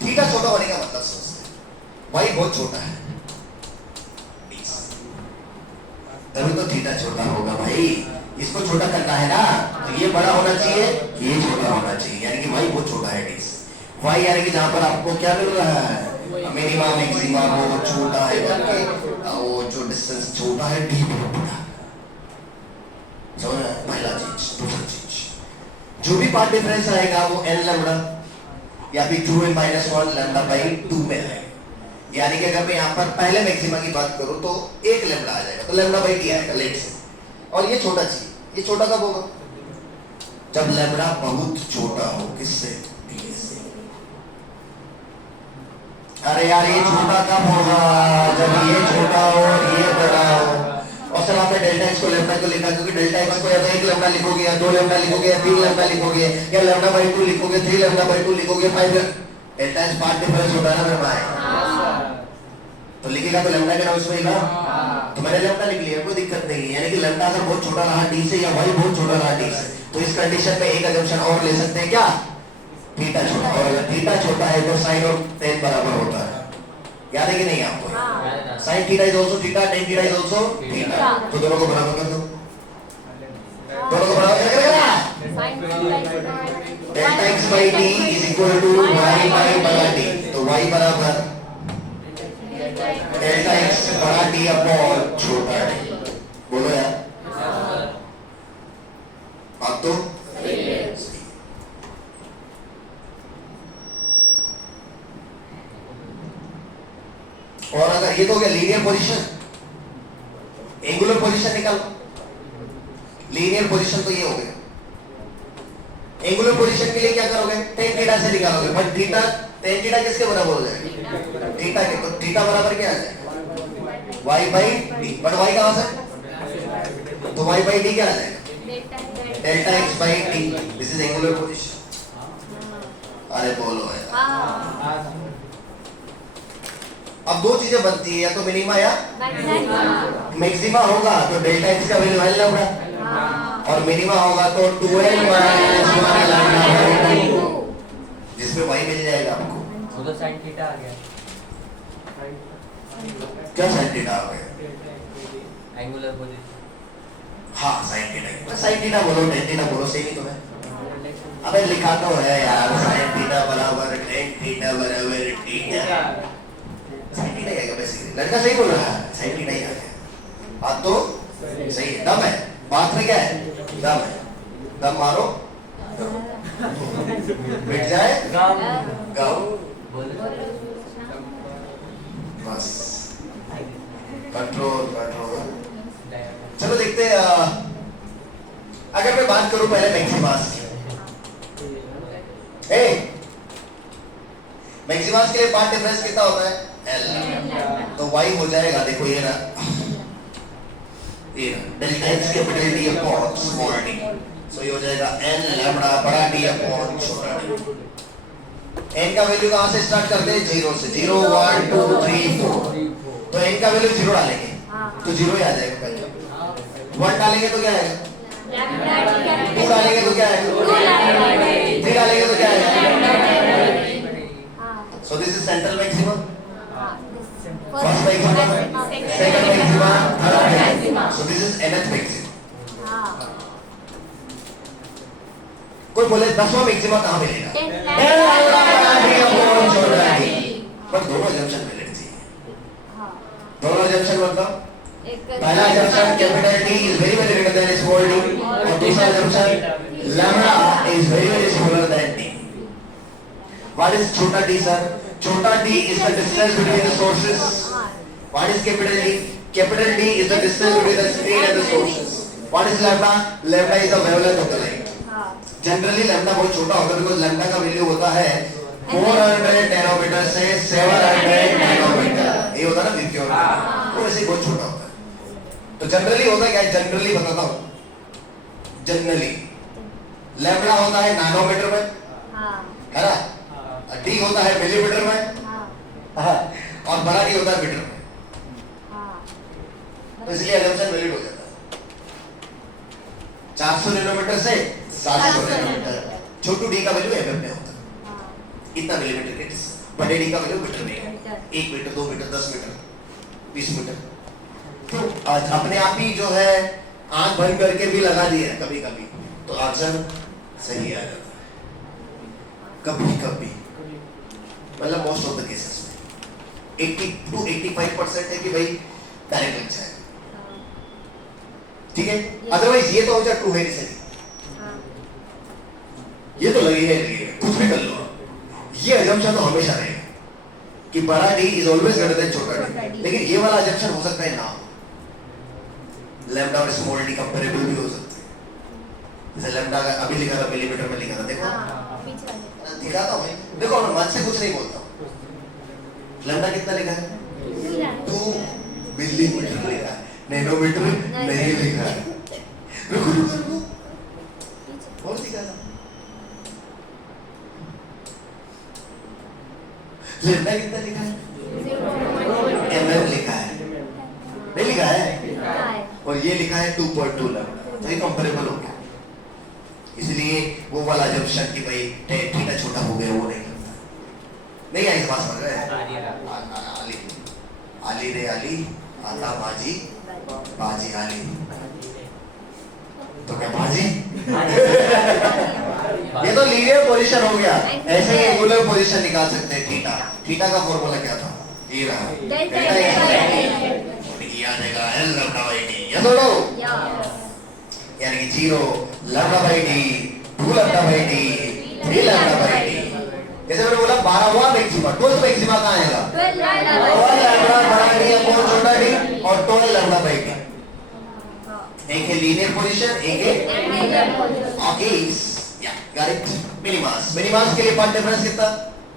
Theta छोटा होने का मतलब सोचते हैं, y बहुत छोटा है, तभी तो थीटा छोटा होगा भाई। इसको छोटा करना है ना, तो ये बड़ा होना चाहिए, ये छोटा होना चाहिए, यानी कि y बहुत छोटा है डी से। y यानी कि जहां पर आपको क्या मिल रहा है, मिनिमा मैक्सिमा वो छोटा है करके, वो जो डिस्टेंस छोटा है डी बहुत बड़ा। समझ पहला चीज। दूसरा चीज, जो भी पार्ट डिफरेंस आएगा वो n लैम्डा या फिर 2n-1 लैम्डा बाई 2 में आएगा। यानी कि अगर मैं यहाँ पर पहले मैक्सिमा की बात करूं तो 1 लैम्डा आ जाएगा, तो लैम्डा बाई टी आएगा लेट से। और ये छोटा चाहिए, ये छोटा कब होगा? जब लैम्डा बहुत छोटा हो, किससे? टी से। अरे यार ये छोटा कब होगा? जब ये छोटा हो और ये बड़ा हो। और सर आपने डेल्टा एक्स को लैम्डा को लिखा, क्योंकि डेल्टा एक्स को या तो 1 लैम्डा लिखोगे या 2 लैम्डा लिखोगे या 3 लैम्डा लिखोगे या लैम्डा बाई 2 लिखोगे, 3 लैम्डा बाई 2 लिखोगे, 5 डेल्टा एक्स पार्ट डिफरेंस होता है ना मेरे भाई। तो लिखेगा तो लैम्डा के नाम इसमें होगा, तो मैंने लैम्डा लिख लिया, कोई दिक्कत नहीं है। यानी कि लैम्डा अगर बहुत छोटा रहा डी से या y बहुत छोटा रहा डी से, तो इस कंडीशन में एक अजम्पशन और ले सकते हैं, क्या? थीटा छोटा। और अगर थीटा छोटा है तो साइन और टेन बराबर होता है, याद है कि नहीं आपको? Sine theta is also theta, tan theta is also theta. तो दोनों को बराबर कर दो, दोनों को बराबर कर देना। Delta x by T is equal to y by बड़ा टी, तो y बराबर डेल्टा x बड़ा टी अपॉन छोटा टी। बोलो यार, बात तो और अगर ये तो हो गया लीनियर पोजीशन, एंगुलर पोजीशन निकालो। लीनियर पोजीशन तो ये हो गया। एंगुलर पोजीशन के लिए क्या करोगे? टेन थीटा से निकालोगे, बट थीटा टेन थीटा किसके बराबर हो जाएगा? थीटा के। तो थीटा बराबर क्या आ जाएगा? y by D. But y कहां से? तो y बाई डी क्या आ जाएगा? Delta x by D. This is angular position. अरे बोलो यार। अब दो चीजें बनती है, या तो मिनिमा या मैक्सिमा होगा तो डेल्टा x का वैल्यू है लैम्डा, और मिनिमा होगा तो 2n-1 लैम्डा, जिसमें y मिल जाएगा आपको। वो तो sin थीटा आ गया, क्या sin थीटा आ गया? Angular position. हाँ sin थीटा, sin थीटा बोलो, tan थीटा बोलो, सही नहीं तो है। अबे लिखा तो है यार, sin थीटा बराबर tan थीटा बराबर थीटा। sin थीटा आएगा बेसिकली, लड़का सही बोल रहा है, sin थीटा ही आ गया। बात तो सही है। दम है बात में, क्या है? दम है। दम मारो मिट जाए गाओ, बस कंट्रोल कंट्रोल। चलो देखते हैं, अगर मैं बात करूं पहले मैक्सिमास की। मैक्सिमास के लिए पार्ट डिफरेंस कितना होता है? L। तो y हो जाएगा, देखो ये ना, delta x capital D upon small d। सो ये हो जाएगा n लैम्डा बड़ा D अपॉन छोटा d। n का वैल्यू कहां से स्टार्ट करते हैं? 0 से। 0 1 2 3 4, तो n का वैल्यू 0 डालेंगे तो 0 ही आ जाएगा पहले। 1 डालेंगे तो क्या आएगा? 2 डालेंगे तो क्या आएगा? 3 डालेंगे तो क्या आएगा? सो this is central maximum, first maximum, second maximum, third maximum. So this is nth maximum. कोई लोग बोले 10वां मैक्सिमा कहाँ मिलेगा? 10 10 लैम्डा बड़ा डी अपॉन छोटा डी। पर दोनों जंक्शन मिलने चाहिए। हाँ दोनों जंक्शन मतलब एक पहला junction capital D is very very bigger than small D, और दूसरा junction lambda is very very smaller than D. What is छोटा डी सर? छोटा D is the distance between the sources. What is capital D? Capital D is the distance between the screen and the sources. What is lambda? Lambda is the wavelength of the light. हाँ generally lambda बहुत छोटा होता है because lambda का value होता है 400 nanometre से 700 nanometre. ये होता है ना विक्योर, वो वैसे बहुत छोटा होता है। तो जनरली होता है क्या? जनरली बताता हूँ। जनरली लैम्डा होता है नैनोमीटर में, हाँ है ना? डी होता है मिलीमीटर में, हाँ और बड़ा डी होता है मीटर में। हाँ तो इसलिए असम्पशन वैलिड हो जाता है। 400 नैनोमीटर से 700 नैनोमीटर। छोटू डी का वैल्यू एमएम में होता है। हाँ इतना मिलीमीटर के डिस्टेंस। बड़े डी का वैल्यू मीटर में है। 1 मीटर, 2 मीटर, 10 मीटर, 20 मीटर। तो आज अपने आप ही जो है आंख बंद करके भी लगा दिया कभी कभी, तो आंसर सही आ जाता है। कभी कभी मतलब मोस्ट ऑफ द केसेस में 80 to 85% है कि भाई डायरेक्ट लग जाएगा। ठीक है, अदरवाइज ये तो हो जाए टू है नहीं सही, हाँ ये तो लगेगा कुछ भी कर लो। ये अजम्पशन तो हमेशा रहेगा कि बड़ा D is always greater than छोटा डी, लेकिन ये वाला अजम्पशन हो सकता है ना हो। लैम्डा और स्मॉल डी कंपेरेबल भी हो सकते हैं। जैसे लैम्डा का अभी लिखा था मिलीमीटर में लिखा था, देखो हाँ पीछे वाले दिखाता हूँ मैं। देखो मैं मन से कुछ नहीं बोलता हूँ। लैम्डा कितना लिखा है? 2 मिलीमीटर लिखा है, नैनोमीटर नहीं लिखा है। रुको रुको रुको, पीछे और दिखा था। लैम्डा कितना लिखा है? 0.1 एमएम लिखा है, नहीं लिखा है? है और ये लिखा है 2.2 लैम्डा, तो ये कंपेरेबल हो गया। इसलिए वो वाला जंक्शन कि भाई थीटा छोटा हो गया वो नहीं करता। नहीं आई बात समझ रहे हैं? आली आली रे आली आता बाजी, बाजी आली, तो क्या बाजी? ये तो लीनियर पोजीशन हो गया। ऐसे ही एंगुलर पोजीशन निकाल सकते हैं। थीटा, थीटा का फॉर्मूला क्या था? ये रहा, डेल्टा ये आ जाएगा L लैम्डा बाई डी, ये दोनों या यानी कि 0 lambda by D, 2 lambda by D, 3 lambda by D. जैसे मैंने बोला 12वां मैक्सिमा, 12th मैक्सिमा कहाँ आएगा? 12 12 लैम्डा बड़ा डी अपॉन छोटा डी, और 12 लैम्डा बाई डी। एक है लीनियर पोजीशन, एक है ओके या करेक्ट। मिनिमास, मिनिमास के लिए पार्ट डिफरेंस कितना?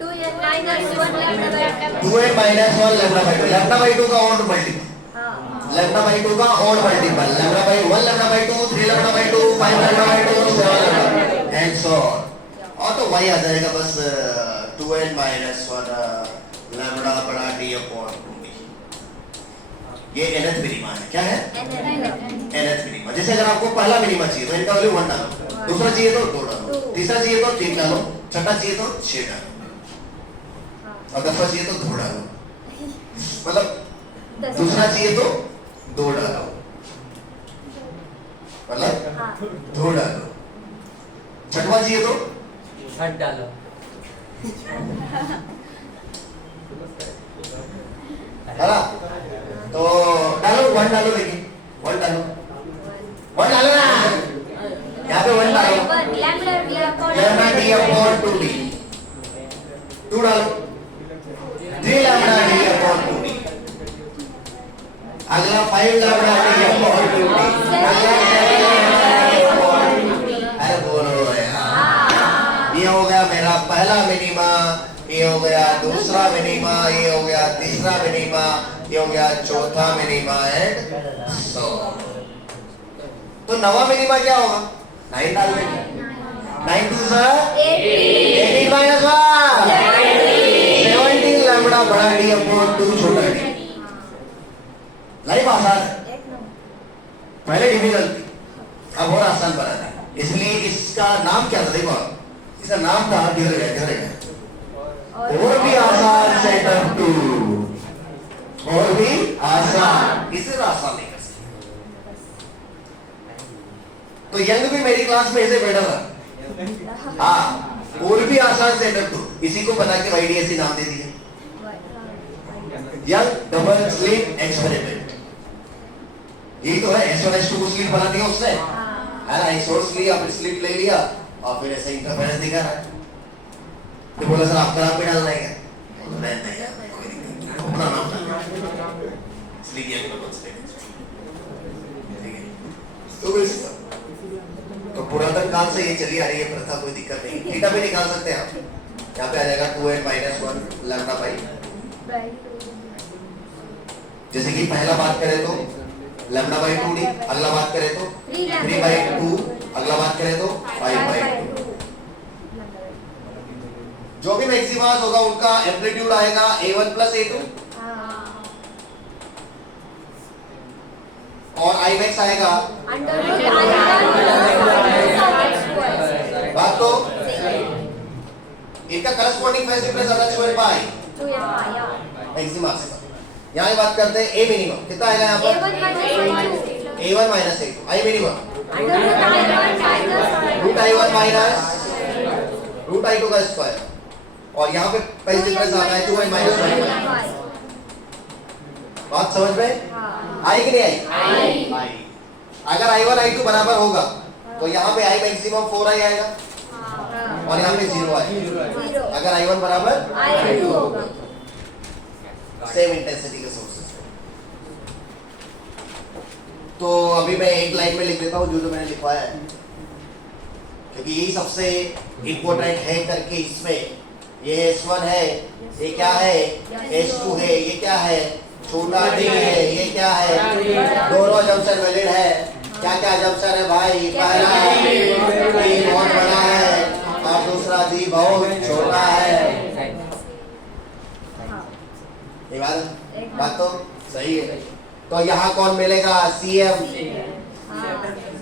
2n minus 1 lambda by 2n minus 1 lambda by 2। Lambda by 2 का ऑड मल्टीपल, हाँ लैम्डा बाई 2 का odd multiple, lambda by 1 lambda by 2, 3 lambda by 2, 5 lambda by 2, 7 lambda and so on. और तो वही आ जाएगा बस 2n minus 1 लैम्डा बड़ा D upon 2d। ये nth मिनिमा है। क्या है? nth minima. जैसे अगर आपको पहला मिनिमा चाहिए तो इनका वैल्यू 1 डालो, दूसरा चाहिए तो 2 डालो, तीसरा चाहिए तो 3 डालो, छठा चाहिए तो 6 डालो, और 10वां चाहिए तो 2 डालो। मतलब दूसरा चाहिए तो 2 डालो, मतलब 2 डालो, छठवां चाहिए तो 6 डालो। है ना? तो डालो 1 डालो, देखिए 1 डालो, 1 डालो ना, यहाँ पे 1 डालो, लैम्डा डी अपॉन 2d, 2 डालो, 3 लैम्डा डी अपॉन 2d, अगला 5 लैम्डा डी अपॉन 2d, अगला 7 लैम्डा डी अपॉन 2d। अरे बोलो यार, ये हो गया मेरा पहला मिनिमा, ये हो गया दूसरा मिनिमा, ये हो गया तीसरा मिनिमा, ये हो गया चौथा मिनिमा एंड सो। तो नवा मिनिमा क्या होगा? 9 डाल देंगे। 9 2 18 minus 1 17 लैम्डा बड़ा डी अपॉन 2 छोटा डी। लाइफ आसान है, पहले डिफिकल्ट थी, अब और आसान बना दी। इसलिए इसका नाम क्या था? देखो इसका नाम था गिर और भी आसान सेटअप 2, और भी आसान, इससे आसान नहीं कर सकते। तो यंग भी मेरी क्लास में ऐसे बैठा था, हाँ, और भी आसान से इंडक्ट इसी को बना के YDSC नाम दे दिया, यंग डबल स्लिट एक्सपेरिमेंट। यही तो है, S1 S2 को स्लिट बना दिया उसने, है ना, एक सोर्स लिया फिर स्लिट ले लिया और फिर ऐसे इंटरफेरेंस दिखा रहा है। तो बोला सर आपका नाम भी डालना है क्या? नहीं नहीं यार कोई नहीं, अपना नाम डालना इसलिए यंग डबल स्लिट, ठीक है। तो पुरातन काल से ये चली आ रही है प्रथा, कोई दिक्कत नहीं। थीटा भी निकाल सकते हैं आप, यहाँ पे आ जाएगा 2n - 1 लैम्डा बाई, जैसे कि पहला बात करें तो लैम्डा बाई 2d, अगला बात करें तो 3/2, अगला बात करें तो 5/2। जो भी मैक्सिमास होगा उनका एम्पलीट्यूड आएगा A1 + A2 और Imax आएगा बात तो इनका करस्पॉन्डिंग फेज डिफरेंस आता है 2n/, मैक्सिमास। यहाँ की बात करते हैं A मिनिमम कितना आएगा यहाँ पर A1 - A2, I minimum √I1 - √I2 का स्क्वायर, और यहाँ पे फेज डिफरेंस आता है 2n - 1। बात समझ में आई कि नहीं आई? अगर I1 I2 बराबर होगा तो यहाँ पे I मैक्सिमम 4i आएगा और यहाँ पे 0 आएगा। अगर I1 बराबर सेम इंटेंसिटी के सोर्सेस। तो अभी मैं एक लाइन में लिख देता हूँ जो मैंने लिखवाया है, क्योंकि यही सबसे इम्पोर्टेंट है करके इसमें। ये S1 है, ये क्या है, S2 है, ये क्या है, छोटा d है, ये क्या है, दोनों जंक्शन वैलिड है। क्या क्या जंक्शन है भाई? पहला d बहुत बड़ा है और दूसरा d बहुत छोटा है। ये बात तो सही है। तो यहाँ कौन मिलेगा? CM,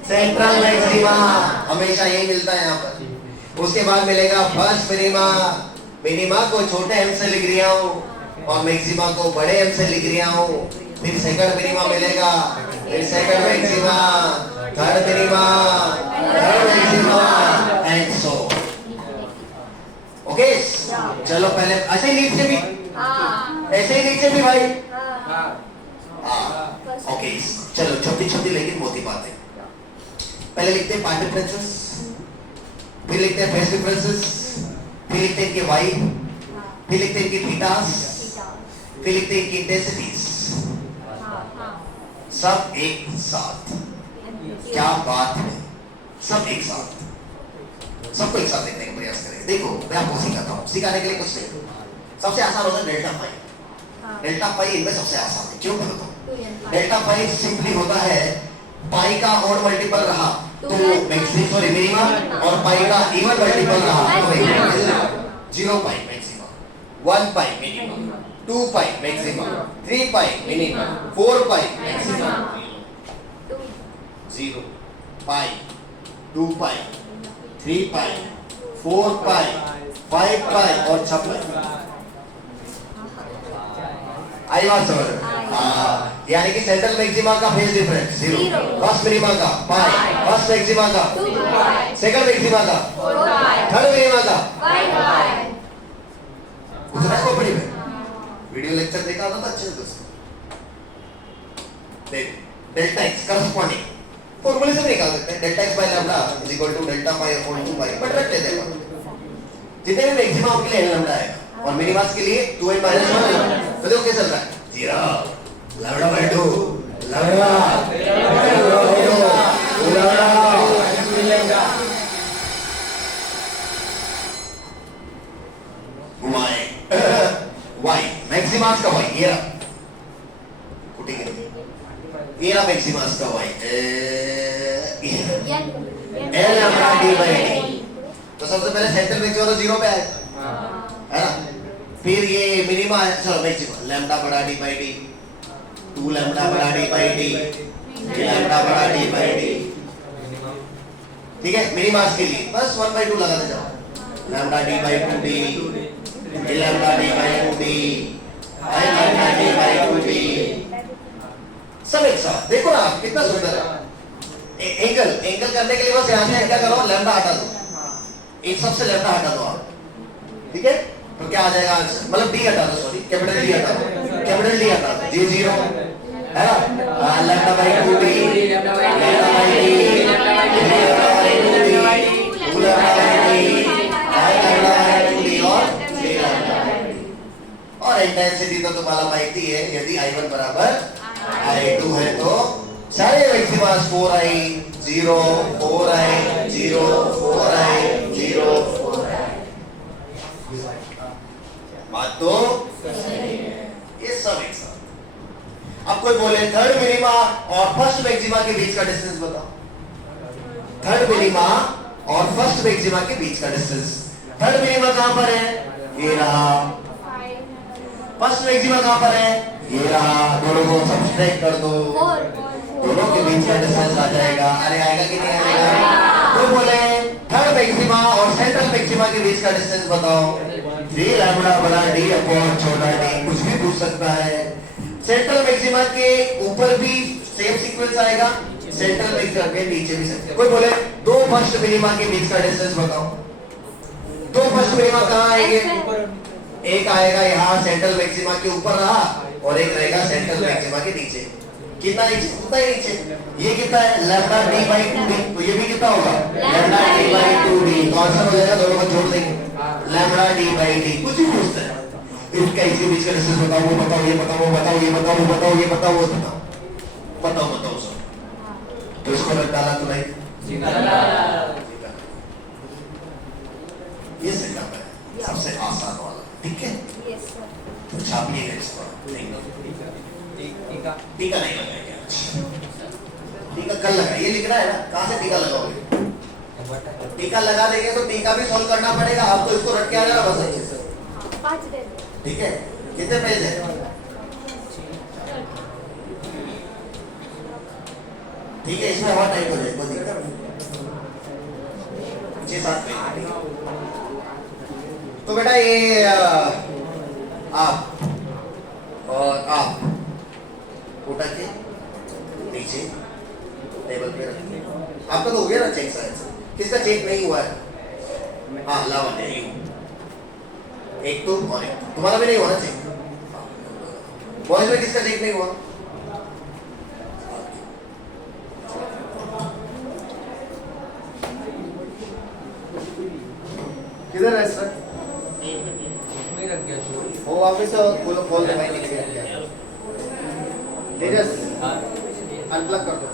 सेंट्रल मैक्सिमा, हमेशा यही मिलता है यहाँ पर। उसके बाद मिलेगा फर्स्ट मिनिमा, मिनिमा को छोटे m से लिख रहा हूँ और मैक्सिमा को बड़े m से लिख रहा हूँ। फिर सेकंड मिनिमा मिलेगा, फिर second maxima, third minima, third maxima and so. Okay, चलो पहले ऐसे ही नीचे भी, ऐसे ही नीचे भी भाई। ओके, चलो छोटी छोटी लेकिन मोटी बातें। पहले लिखते हैं पार्ट डिफरेंसेस, फिर लिखते हैं फेज डिफरेंसेस, फिर लिखते हैं इनके वाई, फिर लिखते हैं इनकी थीटास, फिर लिखते हैं इनकी इंटेंसिटीज, सब एक साथ। क्या बात है, सब एक साथ, सबको एक साथ देखने का प्रयास करें। देखो मैं आपको सिखाता हूँ, सिखाने के लिए कुछ नहीं। सबसे आसान होता है डेल्टा पाई। डेल्टा पाई इनमें सबसे आसान है, क्यों बोलता हूँ? डेल्टा पाई सिंपली होता है पाई का ऑड मल्टीपल रहा तो मैक्सिमम सॉरी मिनिमम, और पाई का इवन मल्टीपल रहा तो 0 पाई मैक्सिमम, 1 पाई मिनिमम, 2 पाई मैक्सिमम, 3 पाई मिनिमम, 4 पाई मैक्सिमम, 0 पाई, 2 पाई, 3 पाई, 4 पाई, 5 पाई और 6 पाई। आई बात समझ? यानी कि सेंट्रल मैक्सिमा का फेज डिफरेंस 0, फर्स्ट मिनिमा का पाई, फर्स्ट मैक्सिमा का, सेकंड मैक्सिमा का, थर्ड मिनिमा का। उतना को पड़ी में वीडियो लेक्चर देखा था अच्छे से दोस्तों। देख डेल्टा x करस्पॉन्डिंग फॉर्मूले से निकाल सकते हैं। Delta x by lambda is equal to delta pi upon 2 pi, but रख लेते हैं जितने भी मैक्सिमा के लिए लैम्डा आएगा और मिनिमास के लिए 2n - 1। तो देखो क्या चल रहा है, 0 लैम्डा बाय 2 लैम्डा घुमाए y मैक्सिमास का y, ये रहा कुटी के ये रहा मैक्सिमास का y, l lambda d by d। तो सबसे पहले सेंट्रल मैक्सिमा तो 0 पे आएगा, है ना। फिर ये मिनिमा है, चलो मैक्सिमा लैम्डा बड़ा d बाय d, 2 लैम्डा बड़ा d बाय d, 3 लैम्डा बड़ा d बाय d। ठीक है, मिनिमास के लिए बस 1/2 लगा दे जाओ, lambda d by 2d, 3 lambda d by 2d, 5 lambda d by 2d। सब एक साथ देखो ना कितना सुंदर है। एंगल करने के लिए बस यहाँ से क्या करो, लैम्डा हटा दो, एक सबसे लेफ्ट हटा दो आप, ठीक है? तो क्या आ जाएगा आंसर? मतलब डी हटा दो, सॉरी कैपिटल डी हटा दो, कैपिटल डी हटा दो, जी 0 है ना, lambda by 2b, lambda by d, lambda by 2b, lambda by d, lambda by 2d और d लैम्डा। और इंटेंसिटी तो तुम्हारा माहिती है, यदि I1 बराबर I2 है तो सारे मैक्सिमास 4i 0 4i 0 4i 0 बात तो ये सब एक साथ। अब कोई बोले थर्ड मिनिमा और फर्स्ट मैक्सिमा के बीच का डिस्टेंस बताओ। थर्ड मिनिमा और फर्स्ट मैक्सिमा के बीच का डिस्टेंस। थर्ड मिनिमा कहां पर है? ये रहा। फर्स्ट मैक्सिमा कहां पर है? ये रहा। दोनों को सब्सट्रैक्ट कर दो, दोनों के बीच का डिस्टेंस आ जाएगा। अरे आएगा कि नहीं आएगा? तो बोले थर्ड मैक्सिमा और सेंट्रल मैक्सिमा के बीच का डिस्टेंस बताओ। d लैम्डा बड़ा d अपॉन छोटा d, कुछ भी पूछ सकता है। सेंट्रल मैक्सिमा के ऊपर भी सेम सीक्वेंस आएगा, सेंट्रल मैक्सिमा के नीचे भी सकते। कोई बोले दो फर्स्ट मिनिमा के बीच का डिस्टेंस बताओ। दो फर्स्ट मिनिमा कहां आएंगे? एक आएगा यहाँ सेंट्रल मैक्सिमा के ऊपर रहा और एक रहेगा सेंट्रल मैक्सिमा के नीचे। कितना नीचे? उतना ही नीचे। ये कितना है? लैम्डा d बाई 2d, तो ये भी कितना होगा? Lambda d by 2d। तो आंसर हो जाएगा, दोनों को जोड़ देंगे, लैम्डा d बाई d। कुछ भी पूछते हैं इसका, इसके बीच का डिस्टेंस बताओ, वो बताओ, ये बताओ, वो बताओ, ये बताओ, वो बताओ, ये बताओ, वो बताओ, बताओ बताओ सब। तो इसको रख डाला तो नहीं, ये सेटअप है सबसे आसान वाला, ठीक है? Yes sir. तो छापिएगा इसको, टीका नहीं लगाएंगे आज। टीका कल लगाइए, ये लिखना है ना, कहाँ से टीका लगाओगे? टीका लगा देंगे तो टीका भी सॉल्व करना पड़ेगा। आपको इसको रट के आ जाना बस अच्छे से, 5 दे दो। ठीक है? कितने पेज है? ठीक है, इसमें और टाइप हो जाए, कोई दिक्कत नहीं, 6-7 पेज। तो बेटा ये आप और आप उठा के नीचे टेबल पे रखिए। आपका तो हो गया ना चेक शायद से, किसका चेक नहीं हुआ है? हाँ लावा है यू, एक तो और एक तुम्हारा भी नहीं हुआ ना चेक। बॉयज में किसका चेक नहीं हुआ? किधर है सर? वो वापस खोल दे भाई, तेजस अनप्लग कर दो।